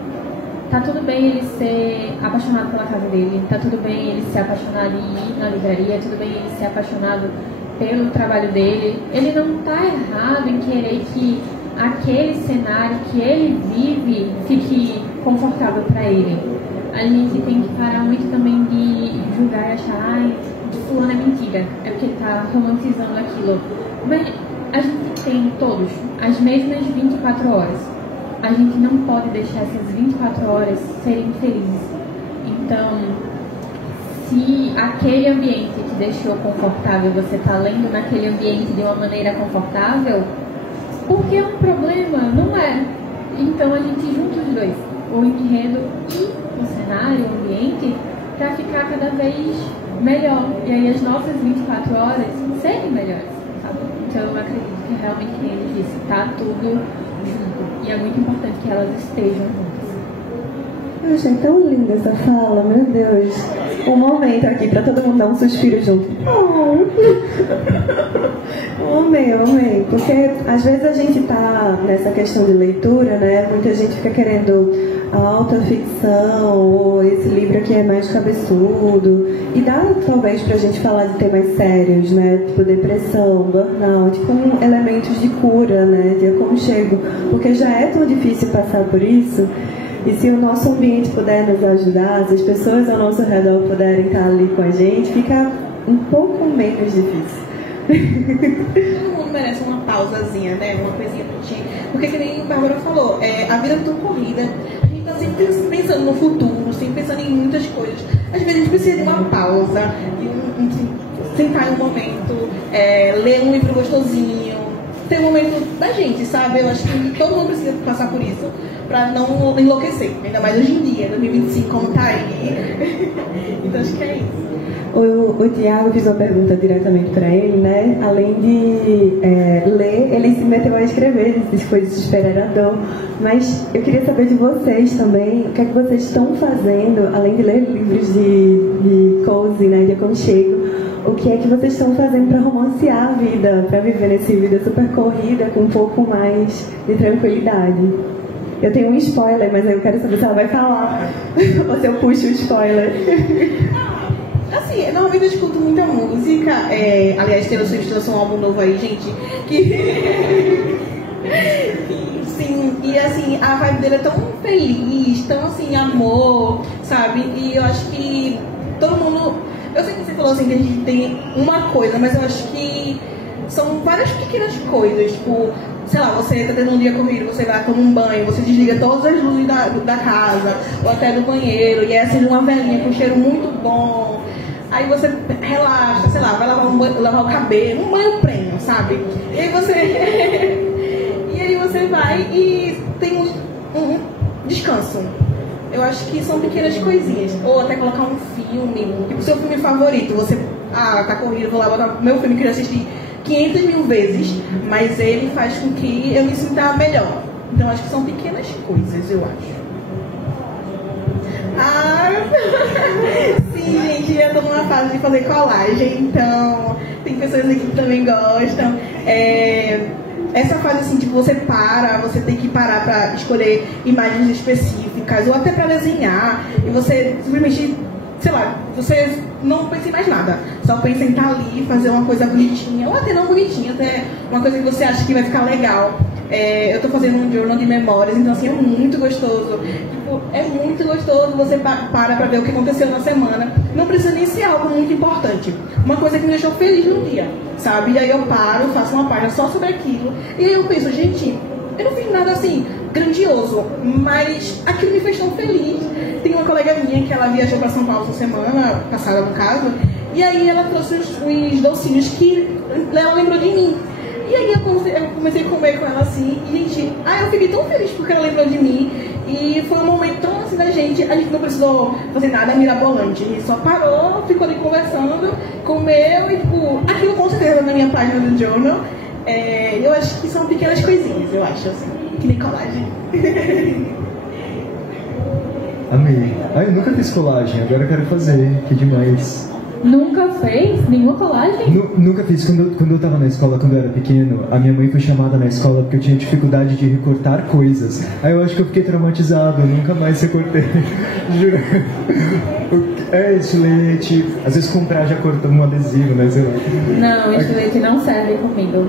tá tudo bem ele ser apaixonado pela casa dele, tá tudo bem ele ser apaixonado em ir na livraria, tudo bem ele ser apaixonado pelo trabalho dele. Ele não tá errado em querer que aquele cenário que ele vive fique confortável para ele. A gente tem que parar muito também de julgar e achar, ai, de fulano é mentira, é porque ele tá romantizando aquilo. Mas a gente tem todos as mesmas 24 horas. A gente não pode deixar essas 24 horas serem felizes. Então, se aquele ambiente te deixou confortável, você está lendo naquele ambiente de uma maneira confortável, por que é um problema? Não é. Então a gente junta os dois, o enredo e o cenário, o ambiente, para ficar cada vez melhor. E aí as nossas 24 horas serem melhores, sabe? Então eu acredito que realmente, como ele disse, está tudo junto. E é muito importante que elas estejam juntas. Eu achei tão linda essa fala, meu Deus. Um momento aqui para todo mundo dar um suspiro junto. Oh. Amei. Porque às vezes a gente tá nessa questão de leitura, né? Muita gente fica querendo a alta ficção, ou esse livro aqui é mais cabeçudo. E dá talvez pra gente falar de temas sérios, né? Tipo depressão, burnout, com elementos de cura, né? De aconchego. Porque já é tão difícil passar por isso. E se o nosso ambiente puder nos ajudar, se as pessoas ao nosso redor puderem estar ali com a gente, fica um pouco menos difícil. Todo mundo merece uma pausazinha, né? Uma coisinha pra ti. Porque que nem a Bárbara falou, a vida é tão corrida. A gente tá sempre pensando no futuro, sempre pensando em muitas coisas. Às vezes a gente precisa de uma pausa, sentar em um momento, ler um livro gostosinho, ter um momento da gente, sabe? Eu acho que todo mundo precisa passar por isso pra não enlouquecer. Ainda mais hoje em dia, 2025, como tá aí. Então acho que é isso. O Tiago fez uma pergunta diretamente para ele, né? Além de ler, ele se meteu a escrever essas coisas de super-herói. Mas eu queria saber de vocês também, o que é que vocês estão fazendo, além de ler livros de cozy, né, de aconchego, o que é que vocês estão fazendo para romancear a vida, para viver nessa vida super corrida com um pouco mais de tranquilidade? Eu tenho um spoiler, mas eu quero saber se ela vai falar, ou se eu puxo o spoiler. Assim, normalmente eu escuto muita música. Aliás, Taylor Swift lançou um álbum novo aí, gente. Sim, e assim, a vibe dele é tão feliz, tão assim, amor, sabe? E eu acho que todo mundo. Eu sei que você falou assim que a gente tem uma coisa, mas eu acho que são várias pequenas coisas. Tipo, sei lá, você tá tendo um dia corrido, você vai tomar um banho, você desliga todas as luzes da casa, ou até do banheiro, e acende uma velinha com um cheiro muito bom. Aí você relaxa, sei lá, vai lavar o cabelo, um banho premium, sabe? E aí você vai e tem um descanso. Eu acho que são pequenas coisinhas. Ou até colocar um filme, tipo seu filme favorito. Você, tá corrido, vou lá botar meu filme que eu assisti 500 mil vezes, mas ele faz com que eu me sinta melhor. Então acho que são pequenas coisas, eu acho. Ah, sim, gente, eu tô numa fase de fazer colagem, então tem pessoas aqui que também gostam. Essa fase assim, tipo, você tem que parar pra escolher imagens específicas, ou até pra desenhar, e você simplesmente, sei lá, você não pensa em mais nada, só pensa em estar ali, fazer uma coisa bonitinha, ou até não bonitinha, até uma coisa que você acha que vai ficar legal. Eu tô fazendo um journal de memórias, então assim, é muito gostoso. Tipo, é muito gostoso, você para pra ver o que aconteceu na semana. Não precisa nem ser algo muito importante. Uma coisa que me deixou feliz no dia, sabe? E aí eu paro, faço uma página só sobre aquilo. E aí eu penso, gente, eu não fiz nada assim grandioso, mas aquilo me fez tão feliz. Tem uma colega minha que ela viajou pra São Paulo essa semana passada, no caso, e aí ela trouxe uns docinhos que ela lembrou de mim. E aí eu comecei a comer com ela assim, e gente, eu fiquei tão feliz porque ela lembrou de mim. E foi um momento tão assim da gente, a gente não precisou fazer nada mirabolante, a gente só parou, ficou ali conversando, comeu e tipo, aquilo com certeza na minha página do journal. Eu acho que são pequenas coisinhas, eu acho, assim, que nem colagem. Amei. Eu nunca fiz colagem, agora eu quero fazer, que demais. Nunca fez nenhuma colagem? Nunca fiz. Quando eu tava na escola, quando eu era pequeno, a minha mãe foi chamada na escola porque eu tinha dificuldade de recortar coisas. Aí eu acho que eu fiquei traumatizado, nunca mais recortei. Juro. Estilete. Às vezes comprar já cortando um adesivo, né? Sei lá. Não, estilete não serve comigo.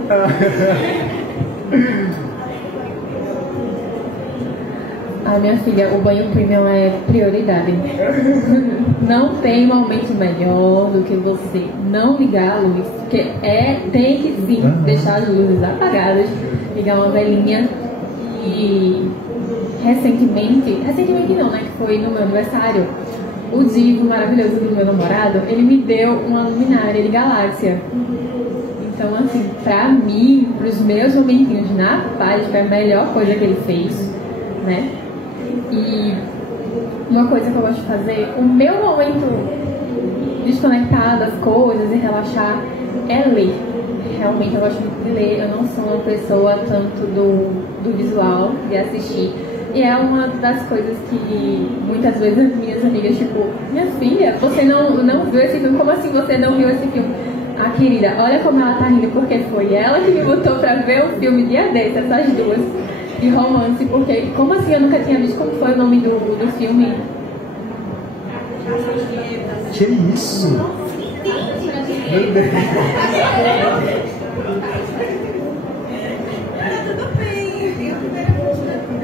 Minha filha, o banho premium é prioridade. Não tem momento melhor do que você não ligar a luz, porque tem que sim deixar as luzes apagadas, ligar uma velinha. E recentemente não, né, que foi no meu aniversário, o Divo maravilhoso do meu namorado, ele me deu uma luminária de galáxia. Então, assim, pra mim, pros meus momentinhos na paz, foi a melhor coisa que ele fez, né? E uma coisa que eu gosto de fazer, o meu momento desconectar das coisas e relaxar é ler. Realmente eu gosto muito de ler, eu não sou uma pessoa tanto do visual, de assistir. E é uma das coisas que muitas vezes as minhas amigas, tipo, minha filha, você não viu esse filme? Como assim você não viu esse filme? Querida, olha como ela tá rindo, porque foi ela que me botou pra ver o filme dia desse, essas duas. De romance, porque como assim eu nunca tinha visto? Como foi o nome do filme? Que isso? Meu Deus.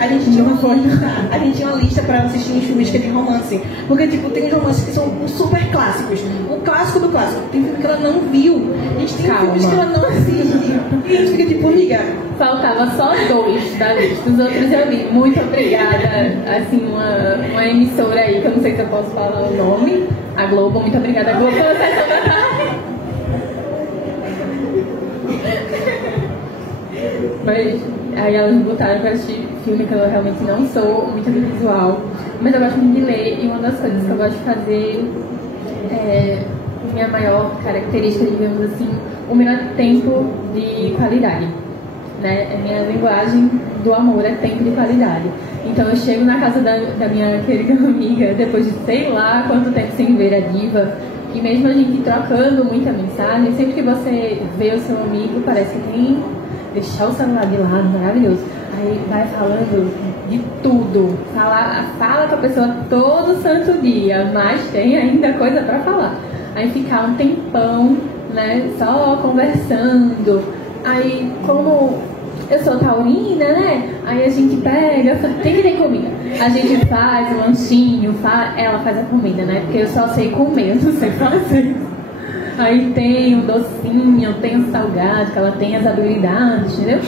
A gente tinha uma lista pra assistir uns filmes que é de romance. Porque, tipo, tem romances que são super clássicos. O clássico do clássico. Tem filme que ela não viu. A gente tem filmes que ela não assiste. E a gente fica tipo, amiga. Faltava só 2 da lista. Os outros eu vi. Muito obrigada. Assim, uma emissora aí, que eu não sei se eu posso falar o nome. A Globo. Muito obrigada, Globo, pela sessão da tarde. Mas aí elas me botaram pra assistir filme que eu realmente não sou muito do visual, mas eu gosto muito de ler, e uma das coisas que eu gosto de fazer minha maior característica, digamos assim, o meu tempo de qualidade, né? A minha linguagem do amor é tempo de qualidade. Então eu chego na casa da minha querida amiga depois de sei lá quanto tempo sem ver a diva, e mesmo a gente trocando muita mensagem, sempre que você vê o seu amigo, parece que tem deixar o celular de lado, maravilhoso. Aí vai falando de tudo, fala com a pessoa todo santo dia, mas tem ainda coisa pra falar. Aí ficar um tempão, né, só conversando. Aí, como eu sou taurina, né, aí a gente pega, tem que ter comida. A gente faz um lanchinho, ela faz a comida, né, porque eu só sei comer, eu não sei fazer. Aí tem o docinho, tem o salgado, que ela tem as habilidades, entendeu?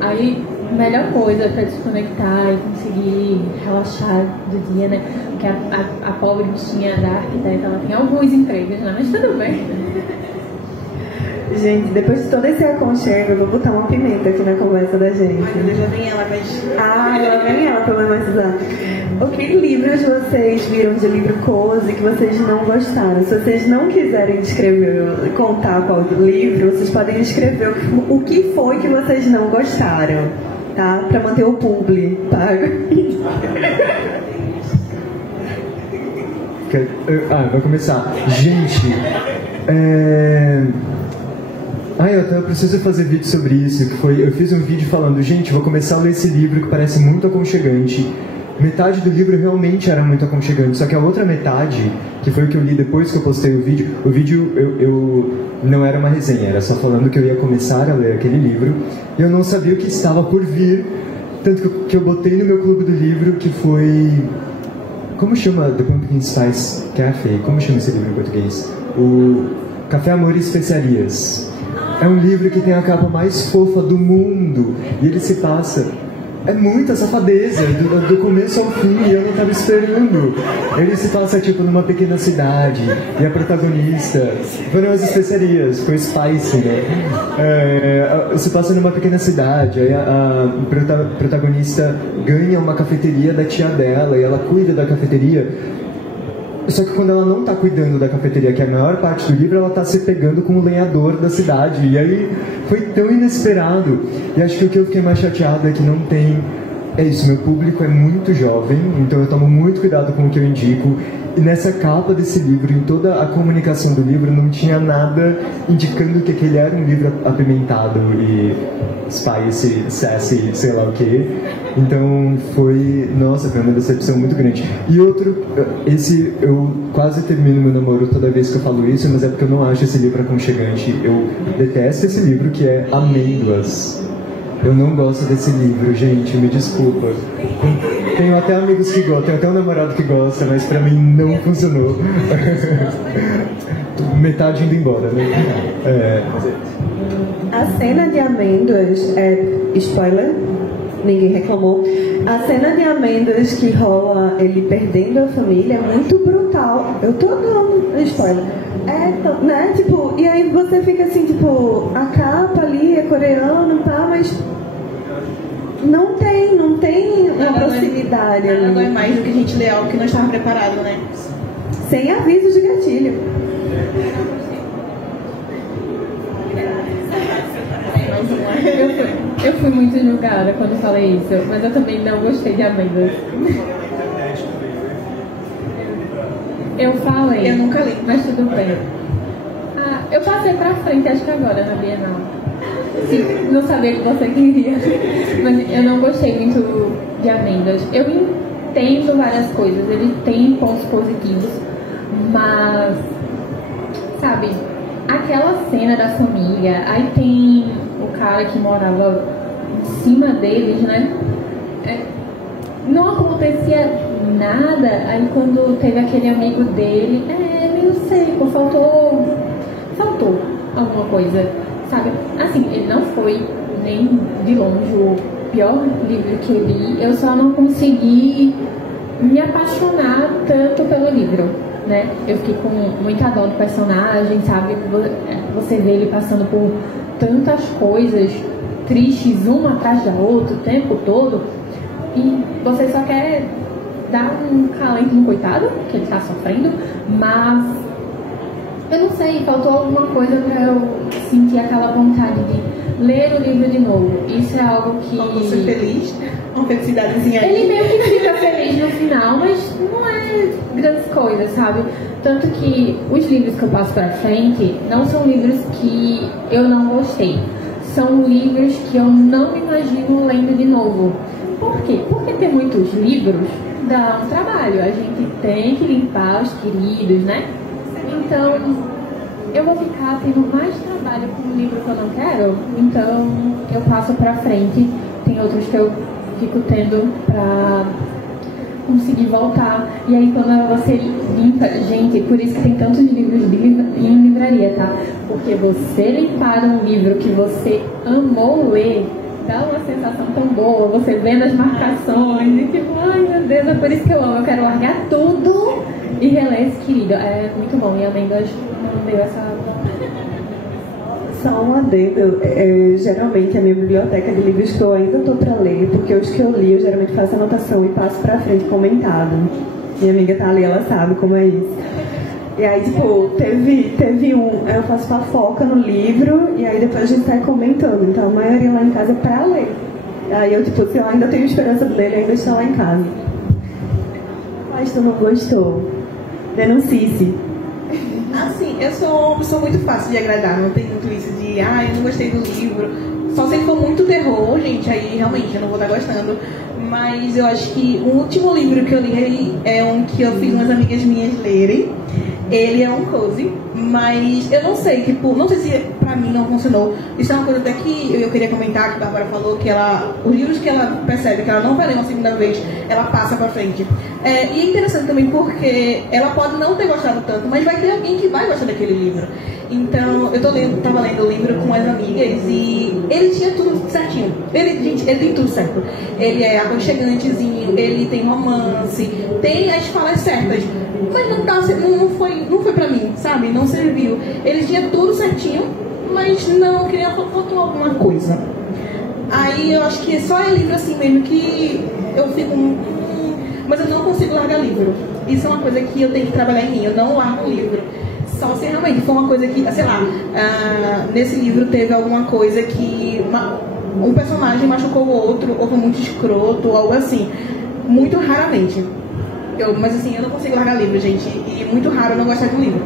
Aí, melhor coisa pra desconectar e conseguir relaxar do dia, né? Porque a pobre bichinha da arquiteta, ela tem alguns empregos, né? Mas tudo bem. Gente, depois de todo esse aconchego, eu vou botar uma pimenta aqui na conversa da gente. Ai, meu Deus, lá vem ela, mas... lá vem ela problematizar. O que livros vocês viram de livro cozy que vocês não gostaram? Se vocês não quiserem contar qual livro, vocês podem escrever o que foi que vocês não gostaram, tá? Pra manter o publi pago. Vai começar. Gente, eu até preciso fazer vídeo sobre isso, eu fiz um vídeo falando, gente, vou começar a ler esse livro que parece muito aconchegante. Metade do livro realmente era muito aconchegante, só que a outra metade, que foi o que eu li depois que eu postei o vídeo eu não era uma resenha, era só falando que eu ia começar a ler aquele livro, e eu não sabia o que estava por vir, tanto que eu botei no meu clube do livro, que foi... Como chama The Pumpkin Spice Cafe? Como chama esse livro em português? O Café, Amor e Especiarias. É um livro que tem a capa mais fofa do mundo, e ele se passa... É muita safadeza, do começo ao fim, e eu não estava esperando. Ele se passa, tipo, numa pequena cidade, e a protagonista... Foram as especiarias, foi Spice, né? Se passa numa pequena cidade, aí a protagonista ganha uma cafeteria da tia dela, e ela cuida da cafeteria. Só que quando ela não está cuidando da cafeteria, que é a maior parte do livro, ela está se pegando com o lenhador da cidade. E aí foi tão inesperado. E acho que o que eu fiquei mais chateado é que não tem... É isso, meu público é muito jovem, então eu tomo muito cuidado com o que eu indico. E nessa capa desse livro, em toda a comunicação do livro, não tinha nada indicando que aquele era um livro apimentado e spicy, sassy, sei lá o que. Então foi uma decepção muito grande. E outro, esse eu quase termino meu namoro toda vez que eu falo isso, mas é porque eu não acho esse livro aconchegante. Eu detesto esse livro, que é Amêndoas. Eu não gosto desse livro, gente, me desculpa. Tenho até amigos que gostam, tenho até um namorado que gosta, mas pra mim não funcionou. Metade indo embora, né? A cena de amêndoas spoiler, ninguém reclamou. A cena de amêndoas que rola ele perdendo a família é muito brutal. Eu tô dando spoiler. Né? Tipo, e aí você fica assim, tipo, a capa ali é coreano, tá, mas não tem uma proximidade ali. Não é mais do que a gente lê algo que não estava preparado, né? Sem aviso de gatilho. Eu fui muito julgada quando falei isso, mas eu também não gostei de amêndoas. Eu falei. Eu nunca li. Mas tudo bem. Eu passei pra frente, acho que agora, na Bienal. Sim, não sabia o que você queria. Mas eu não gostei muito de amêndoas. Eu entendo várias coisas, ele tem pontos positivos, mas, sabe, aquela cena da família, aí tem o cara que morava em cima deles, né? Não acontecia nada, aí quando teve aquele amigo dele, meio seco, faltou alguma coisa, sabe? Assim, ele não foi nem de longe o pior livro que eu li, eu só não consegui me apaixonar tanto pelo livro, né? Eu fiquei com muita dó do personagem, sabe? Você vê ele passando por tantas coisas tristes, uma atrás da outra, o tempo todo, e você só quer dar um calento no coitado, que ele tá sofrendo, mas eu não sei, faltou alguma coisa pra eu sentir aquela vontade de ler o livro de novo. Isso é algo que... Como você feliz, uma felicidadezinha aí. Ele meio que fica feliz no final, mas não é grandes coisas, sabe? Tanto que os livros que eu passo pra frente não são livros que eu não gostei. São livros que eu não me imagino lendo de novo. Por quê? Porque ter muitos livros dá um trabalho. A gente tem que limpar os queridos, né? Então, eu vou ficar tendo mais trabalho com um livro que eu não quero, então eu passo pra frente. Tem outros que eu fico tendo pra conseguir voltar. E aí quando você limpa, gente, por isso que tem tantos livros em livraria, tá? Porque você limpar um livro que você amou ler, dá uma sensação tão boa, você vendo as marcações e tipo, ai meu Deus, é por isso que eu amo, eu quero largar tudo e reler esse querido. É muito bom, e a Amêndoas não deu essa... Só um adendo, geralmente a minha biblioteca de livros que eu ainda estou para ler, porque os que eu li eu geralmente faço anotação e passo para frente comentado. Minha amiga tá ali, ela sabe como é isso. E aí, tipo, teve eu faço fofoca no livro e aí depois a gente sai comentando. Então a maioria lá em casa é pra ler. Aí eu, tipo, se eu ainda tenho esperança dele, ainda está lá em casa. Mas tu não gostou? Denuncie-se. Assim, eu sou uma pessoa muito fácil de agradar, não tem muito isso de, eu não gostei do livro. Só se ele for muito terror, gente, aí realmente eu não vou estar gostando. Mas eu acho que o último livro que eu li é um que eu fiz umas amigas minhas lerem. Ele é um cozy, mas eu não sei, tipo, não sei se pra mim não funcionou. Isso é uma coisa até que eu queria comentar, que a Bárbara falou, que os livros que ela percebe que ela não vai ler uma segunda vez, ela passa pra frente. E é interessante também porque ela pode não ter gostado tanto, mas vai ter alguém que vai gostar daquele livro. Então, eu tava lendo o livro com as amigas e ele tinha tudo certinho. Ele tem tudo certo. Ele é aconchegantezinho, ele tem romance, tem as falas certas. Mas não foi pra mim, sabe? Não serviu. Ele tinha tudo certinho, mas não queria faltar alguma coisa. Aí eu acho que só é livro assim mesmo que eu fico... mas eu não consigo largar livro. Isso é uma coisa que eu tenho que trabalhar em mim. Eu não largo livro. Só se realmente for uma coisa que, sei lá, nesse livro teve alguma coisa que um personagem machucou o outro, ou foi muito escroto, ou algo assim. Muito raramente. Mas assim, eu não consigo largar livro, gente. E muito raro eu não gostar de um livro.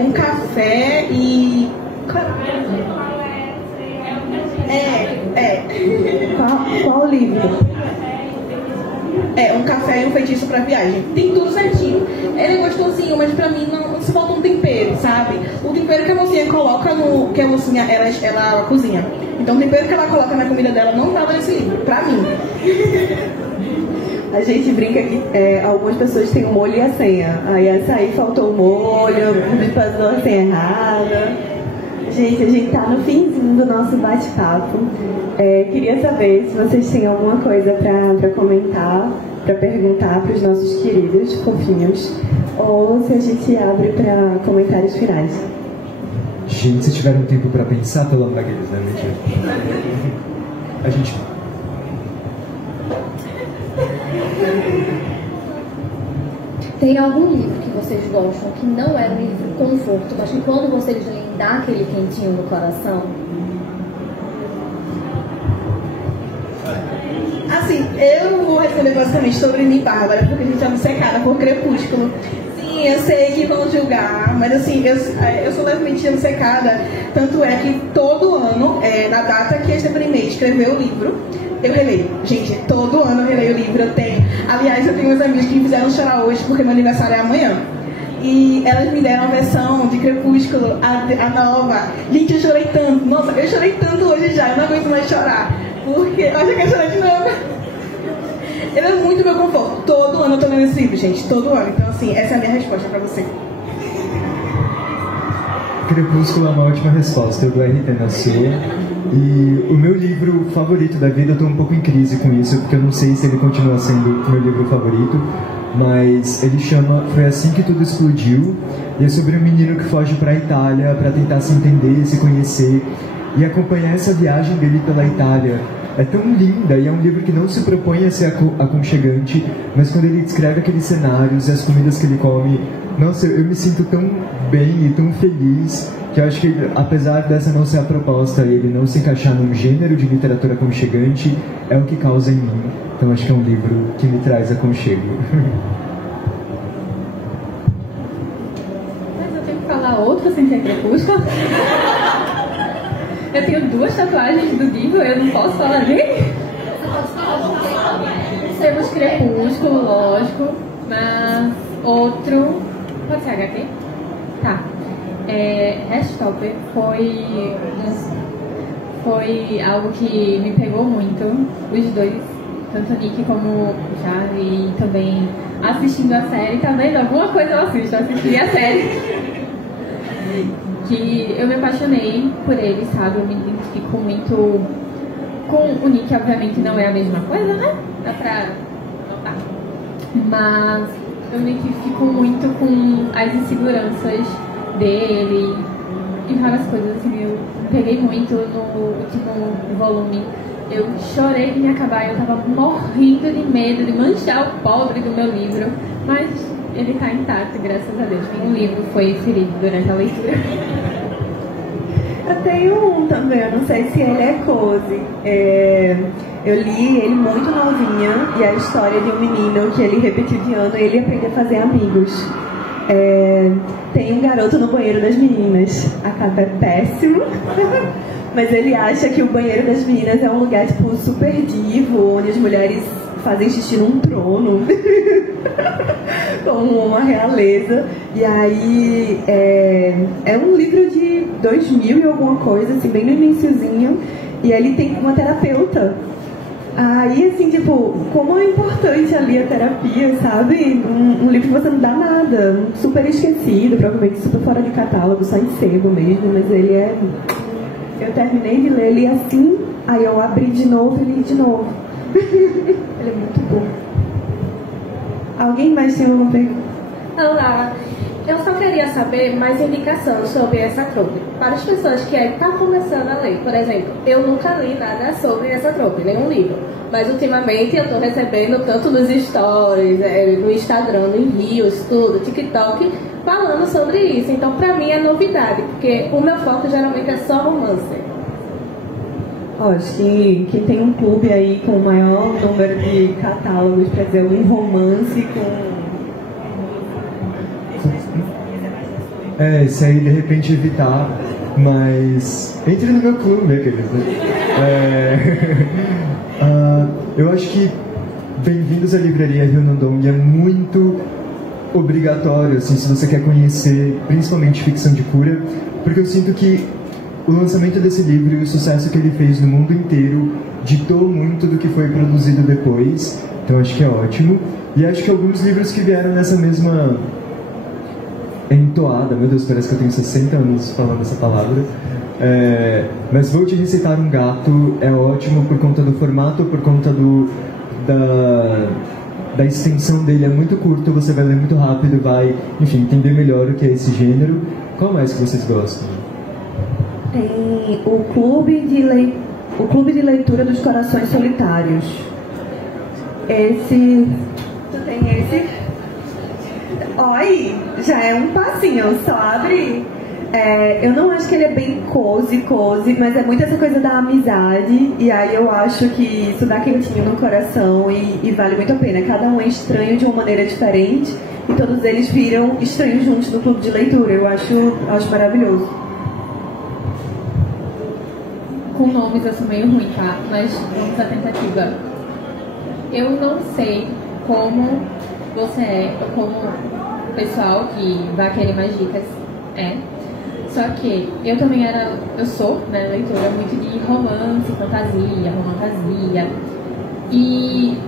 Um café e... Qual livro? Um café e um feitiço pra viagem. Tem tudo certinho. Ele é gostosinho, mas pra mim não se falta um tempero, sabe? O tempero que a mocinha coloca que a mocinha, ela cozinha. Então o tempero que ela coloca na comida dela não tava nesse livro, pra mim. A gente brinca que algumas pessoas têm o molho e a senha. Aí essa aí faltou o molho, me passou a senha errada. Gente, a gente tá no finzinho do nosso bate-papo. Queria saber se vocês têm alguma coisa pra comentar, pra perguntar pros nossos queridos fofinhos, ou se a gente abre pra comentários finais. Gente, se tiver um tempo pra pensar, pelo amor de Deus, né? Mentira. A gente... Tem algum livro que vocês gostam que não é um livro conforto, mas que quando vocês leem dá aquele quentinho no coração? Assim, eu vou responder basicamente sobre mim, Bárbara, porque a gente tá obcecada por Crepúsculo. Sim, eu sei que vão julgar, mas assim, eu sou levemente obcecada. Tanto é que todo ano, na data que a Stephanie escreveu o livro, eu releio. Gente, todo ano eu releio o livro. Aliás, eu tenho umas amigas que me fizeram chorar hoje porque meu aniversário é amanhã. E elas me deram a versão de Crepúsculo, a nova. Gente, eu chorei tanto. Nossa, eu chorei tanto hoje já, eu não aguento mais chorar. Porque eu acho que eu chorar de novo. Ele é muito meu conforto. Todo ano eu tô lendo esse livro, gente. Todo ano. Então, assim, essa é a minha resposta pra você. Crepúsculo é uma ótima resposta. Eu dou RT na sua. E o meu livro favorito da vida, eu tô um pouco em crise com isso, porque eu não sei se ele continua sendo o meu livro favorito, mas ele chama Foi Assim Que Tudo Explodiu, e é sobre um menino que foge pra Itália pra tentar se entender, se conhecer, e acompanhar essa viagem dele pela Itália. É tão linda, e é um livro que não se propõe a ser aconchegante, mas quando ele descreve aqueles cenários e as comidas que ele come, nossa, eu me sinto tão bem e tão feliz, que eu acho que, apesar dessa não ser a proposta, ele não se encaixar num gênero de literatura aconchegante, é o que causa em mim. Então acho que é um livro que me traz aconchego. Mas eu tenho que falar outro sem ser Crepúsculo. Eu tenho 2 tatuagens do livro, eu não posso falar dele. Temos Crepúsculo, lógico, mas outro... Pode ser HQ? Tá. Restopper foi algo que me pegou muito, os dois, tanto o Nick como o Charlie, e também assistindo a série, tá vendo? Alguma coisa eu assisti a série. Que eu me apaixonei por ele, sabe? Eu me identifico muito com o Nick, obviamente não é a mesma coisa, né? Dá pra notar. Mas eu me identifico muito com as inseguranças dele e várias coisas, assim. Eu me peguei muito no último volume. Eu chorei de me acabar, eu tava morrendo de medo de manchar o pobre do meu livro, mas ele tá intacto, graças a Deus. Nenhum livro foi ferido durante a leitura. Eu tenho um também, eu não sei se ele é cozy. Eu li ele muito novinha e a história de um menino que ele repetiu de ano e ele aprende a fazer amigos. Tem um garoto no banheiro das meninas. A capa é péssimo, mas ele acha que o banheiro das meninas é um lugar tipo super divo, onde as mulheres fazem xixi num trono, como uma realeza. E aí é um livro de 2000 e alguma coisa, assim, bem no iniciozinho, e ele tem uma terapeuta. Aí, assim, tipo, como é importante ali a terapia, sabe? Um livro que você não dá nada, super esquecido, provavelmente super fora de catálogo, só em sebo mesmo, mas ele é... Eu terminei de ler ele assim, aí eu abri de novo e li de novo. Ele é muito bom. Alguém mais tem alguma pergunta? Olá, eu só queria saber mais indicação sobre essa trope. Para as pessoas que estão começando a ler, por exemplo, eu nunca li nada sobre essa trope, nenhum livro. Mas ultimamente eu estou recebendo tanto nos stories, no Instagram, no Reels, tudo, TikTok, falando sobre isso. Então, para mim é novidade, porque o meu foco geralmente é só romance. Acho que quem tem um clube aí com o maior número de catálogos, quer dizer, um romance com... Isso aí de repente evitar, mas entre no meu clube, aqueles, né? Eu acho que Bem-vindos à Livraria Rio Nandong é muito obrigatório, assim, se você quer conhecer principalmente ficção de cura, porque eu sinto que o lançamento desse livro e o sucesso que ele fez no mundo inteiro ditou muito do que foi produzido depois, então acho que é ótimo. E acho que alguns livros que vieram nessa mesma entoada, meu Deus, parece que eu tenho 60 anos falando essa palavra, mas Vou Te Recitar um Gato é ótimo por conta do formato, por conta da extensão dele, é muito curto, você vai ler muito rápido, vai, enfim, entender melhor o que é esse gênero. Qual mais que vocês gostam? Tem o Clube de Leitura dos Corações Solitários. Tu tem esse? Oi, já é um passinho, só abre. Eu não acho que ele é bem cozy, mas é muito essa coisa da amizade, e aí eu acho que isso dá quentinho no coração e vale muito a pena. Cada um é estranho de uma maneira diferente e todos eles viram estranhos juntos no clube de leitura. Eu acho maravilhoso. Com nomes eu sou meio ruim, tá? Mas vamos à tentativa. Eu não sei como você é, ou como o pessoal que vai querer mais dicas é. Só que eu também sou, né, leitora muito de romance, fantasia. E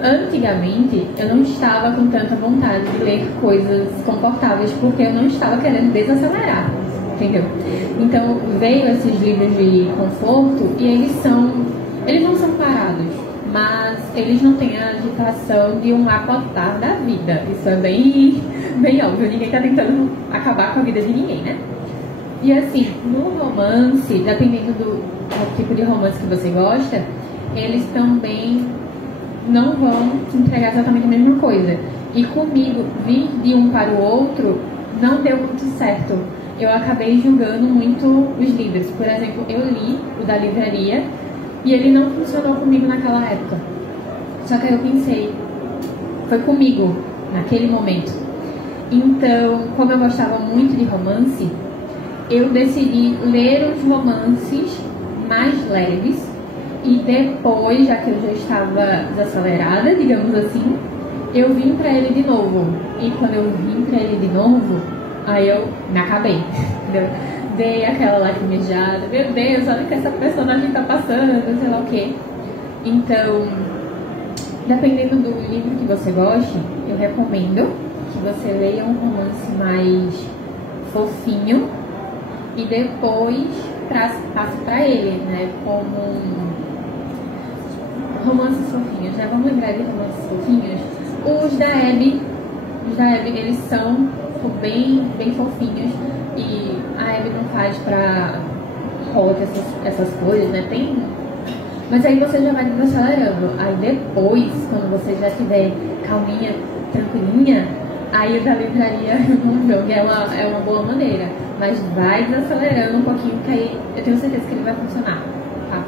antigamente eu não estava com tanta vontade de ler coisas confortáveis, porque eu não estava querendo desacelerar, entendeu? Então veio esses livros de conforto e eles não são parados, mas eles não têm a agitação de um acotar da vida. Isso é bem óbvio, ninguém está tentando acabar com a vida de ninguém, né? E assim, no romance, dependendo do tipo de romance que você gosta, eles também não vão te entregar exatamente a mesma coisa. E comigo, vir de um para o outro não deu muito certo. Eu acabei julgando muito os livros. Por exemplo, eu li o da livraria e ele não funcionou comigo naquela época. Só que aí eu pensei, foi comigo naquele momento. Então, como eu gostava muito de romance, eu decidi ler os romances mais leves e depois, já que eu já estava desacelerada, digamos assim, eu vim pra ele de novo. E quando eu vim pra ele de novo, aí eu me acabei, entendeu? Dei aquela lacrimejada, meu Deus, olha o que essa personagem tá passando, sei lá o quê. Então, dependendo do livro que você goste, eu recomendo que você leia um romance mais fofinho e depois passe pra ele, né, como romances fofinhos, né? Vamos lembrar de romances fofinhos. Os da Abby, eles são bem fofinhos e a Abby não faz pra hot essas coisas, né? Mas aí você já vai desacelerando. Aí depois, quando você já estiver calminha, tranquilinha, aí o da livraria é uma boa maneira. mas vai desacelerando um pouquinho, que aí eu tenho certeza que ele vai funcionar. Tá?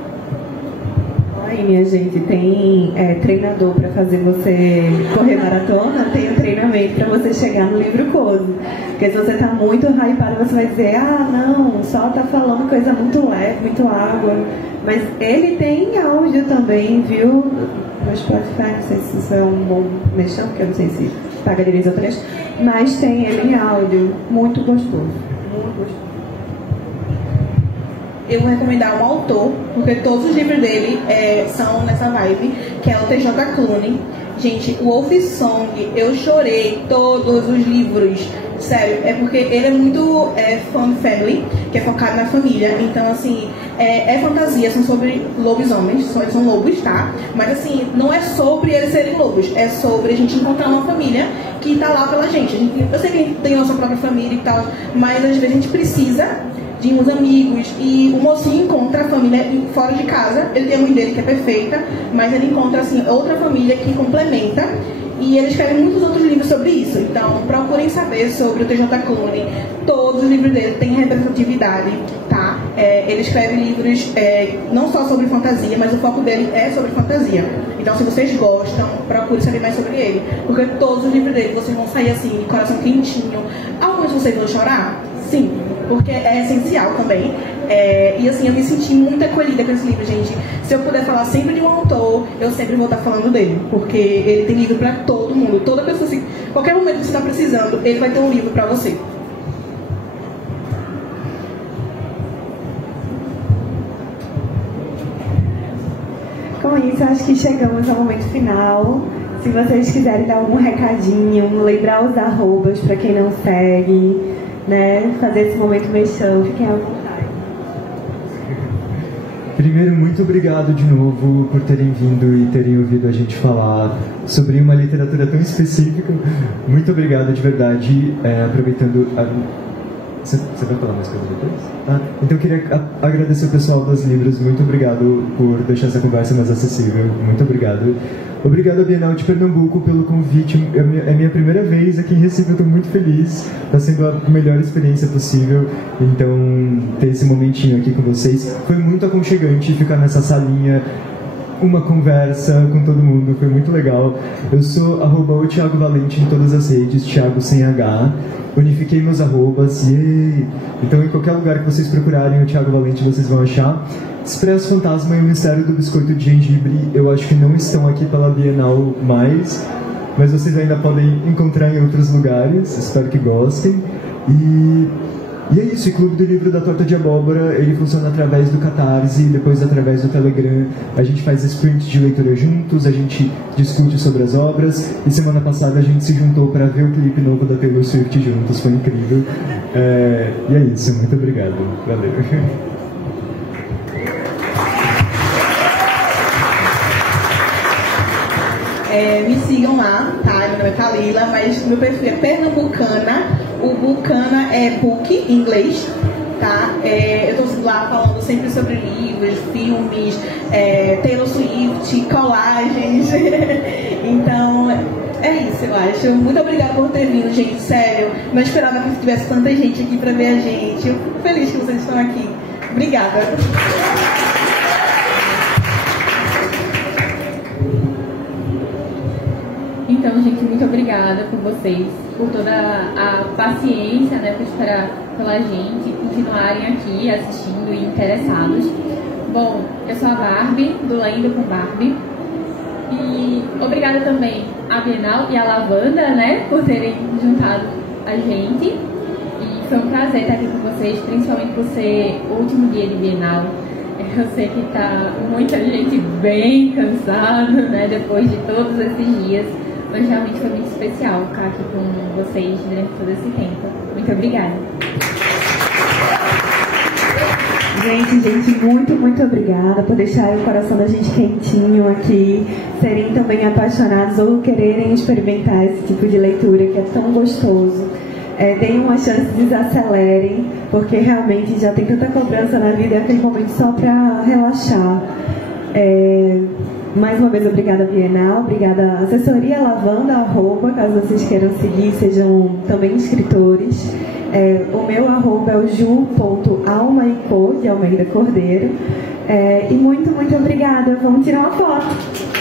Aí, minha gente, tem treinador para fazer você correr maratona, tem um treinamento para você chegar no livro Coso. Porque se você tá muito hypado, você vai dizer, ah, não, só tá falando coisa muito leve, muito água. Mas ele tem áudio também, viu? No Spotify, não sei se isso é um bom mexão, porque eu não sei se paga direito ao trecho, mas tem ele em áudio, muito gostoso. Muito gostoso. Eu vou recomendar um autor, porque todos os livros dele são nessa vibe, que é o T.J. Clooney. Gente, o Wolf Song, eu chorei todos os livros. Sério, é porque ele é muito fan family, que é focado na família. Então, assim, é fantasia, são sobre lobisomens, eles são lobos, tá? Mas, assim, não é sobre eles serem lobos, é sobre a gente encontrar uma família que tá lá pela gente. Eu sei que a gente tem a nossa própria família e tal, mas às vezes a gente precisa de uns amigos, e o mocinho encontra a família fora de casa. Ele tem a mãe dele que é perfeita, mas ele encontra assim outra família que complementa, e ele escreve muitos outros livros sobre isso. Então procurem saber sobre o T.J. Clooney. Todos os livros dele têm representatividade, tá? Ele escreve livros não só sobre fantasia, mas o foco dele é sobre fantasia. Então, se vocês gostam, procurem saber mais sobre ele, porque todos os livros dele vocês vão sair assim, de coração quentinho. Alguns vocês vão chorar? Sim, porque é essencial também. E assim, eu me senti muito acolhida com esse livro, gente. Se eu puder falar sempre de um autor, eu sempre vou estar falando dele, porque ele tem livro pra todo mundo. Toda pessoa, assim, qualquer momento que você está precisando, ele vai ter um livro pra você. Com isso, acho que chegamos ao momento final. Se vocês quiserem dar algum recadinho, lembrar os arrobas para quem não segue, né? Fazer esse momento mexão, fiquem à vontade. Primeiro, muito obrigado de novo por terem vindo e terem ouvido a gente falar sobre uma literatura tão específica. Muito obrigado de verdade. Aproveitando Você vai falar mais coisa depois? Então eu queria agradecer o pessoal dos livros. Muito obrigado por deixar essa conversa mais acessível. Muito obrigado. Obrigado à Bienal de Pernambuco pelo convite. É minha primeira vez aqui em Recife, eu estou muito feliz. Está sendo a melhor experiência possível. Então, ter esse momentinho aqui com vocês foi muito aconchegante, ficar nessa salinha, uma conversa com todo mundo, foi muito legal. Eu sou @o Thiago Valente em todas as redes, Thiago sem H. Unifiquei meus arrobas, yay! Então em qualquer lugar que vocês procurarem o Thiago Valente, vocês vão achar. Expresso Fantasma e o Mistério do Biscoito de Gengibre, eu acho que não estão aqui pela Bienal mais, mas vocês ainda podem encontrar em outros lugares, espero que gostem. E é isso, o Clube do Livro da Torta de Abóbora, ele funciona através do Catarse, depois através do Telegram. A gente faz sprints de leitura juntos, a gente discute sobre as obras, e semana passada a gente se juntou para ver o clipe novo da Taylor Swift juntos, foi incrível. E é isso, muito obrigado, valeu. Me sigam lá, tá? Meu nome é Kalila, mas meu perfil é Pernambucana. O Bucana é book em inglês, tá? Eu tô lá falando sempre sobre livros, filmes, Taylor Swift, colagens. Então, é isso, eu acho. Muito obrigada por ter vindo, gente, sério. Não esperava que tivesse tanta gente aqui pra ver a gente. Eu fico feliz que vocês estão aqui. Obrigada. Então, gente, muito obrigada por vocês, por toda a paciência, né, por esperar pela gente, continuarem aqui assistindo e interessados. Bom, eu sou a Barbie, do Lendo com Barbie. E obrigada também à Bienal e à Lavanda, né, por terem juntado a gente. E foi um prazer estar aqui com vocês, principalmente por ser o último dia de Bienal. Eu sei que tá muita gente bem cansada, né, depois de todos esses dias. Mas realmente foi muito especial ficar aqui com vocês durante todo esse tempo. Muito obrigada. Gente, muito obrigada por deixarem o coração da gente quentinho aqui, serem também apaixonados ou quererem experimentar esse tipo de leitura que é tão gostoso. Deem uma chance, desacelerem, porque realmente já tem tanta cobrança na vida, é aquele momento só para relaxar. Mais uma vez, obrigada Bienal, obrigada Assessoria Lavanda, @, caso vocês queiram seguir, sejam também inscritores. o meu arroba é o ju.almaico, de Almeida Cordeiro. E muito, muito obrigada. Vamos tirar uma foto.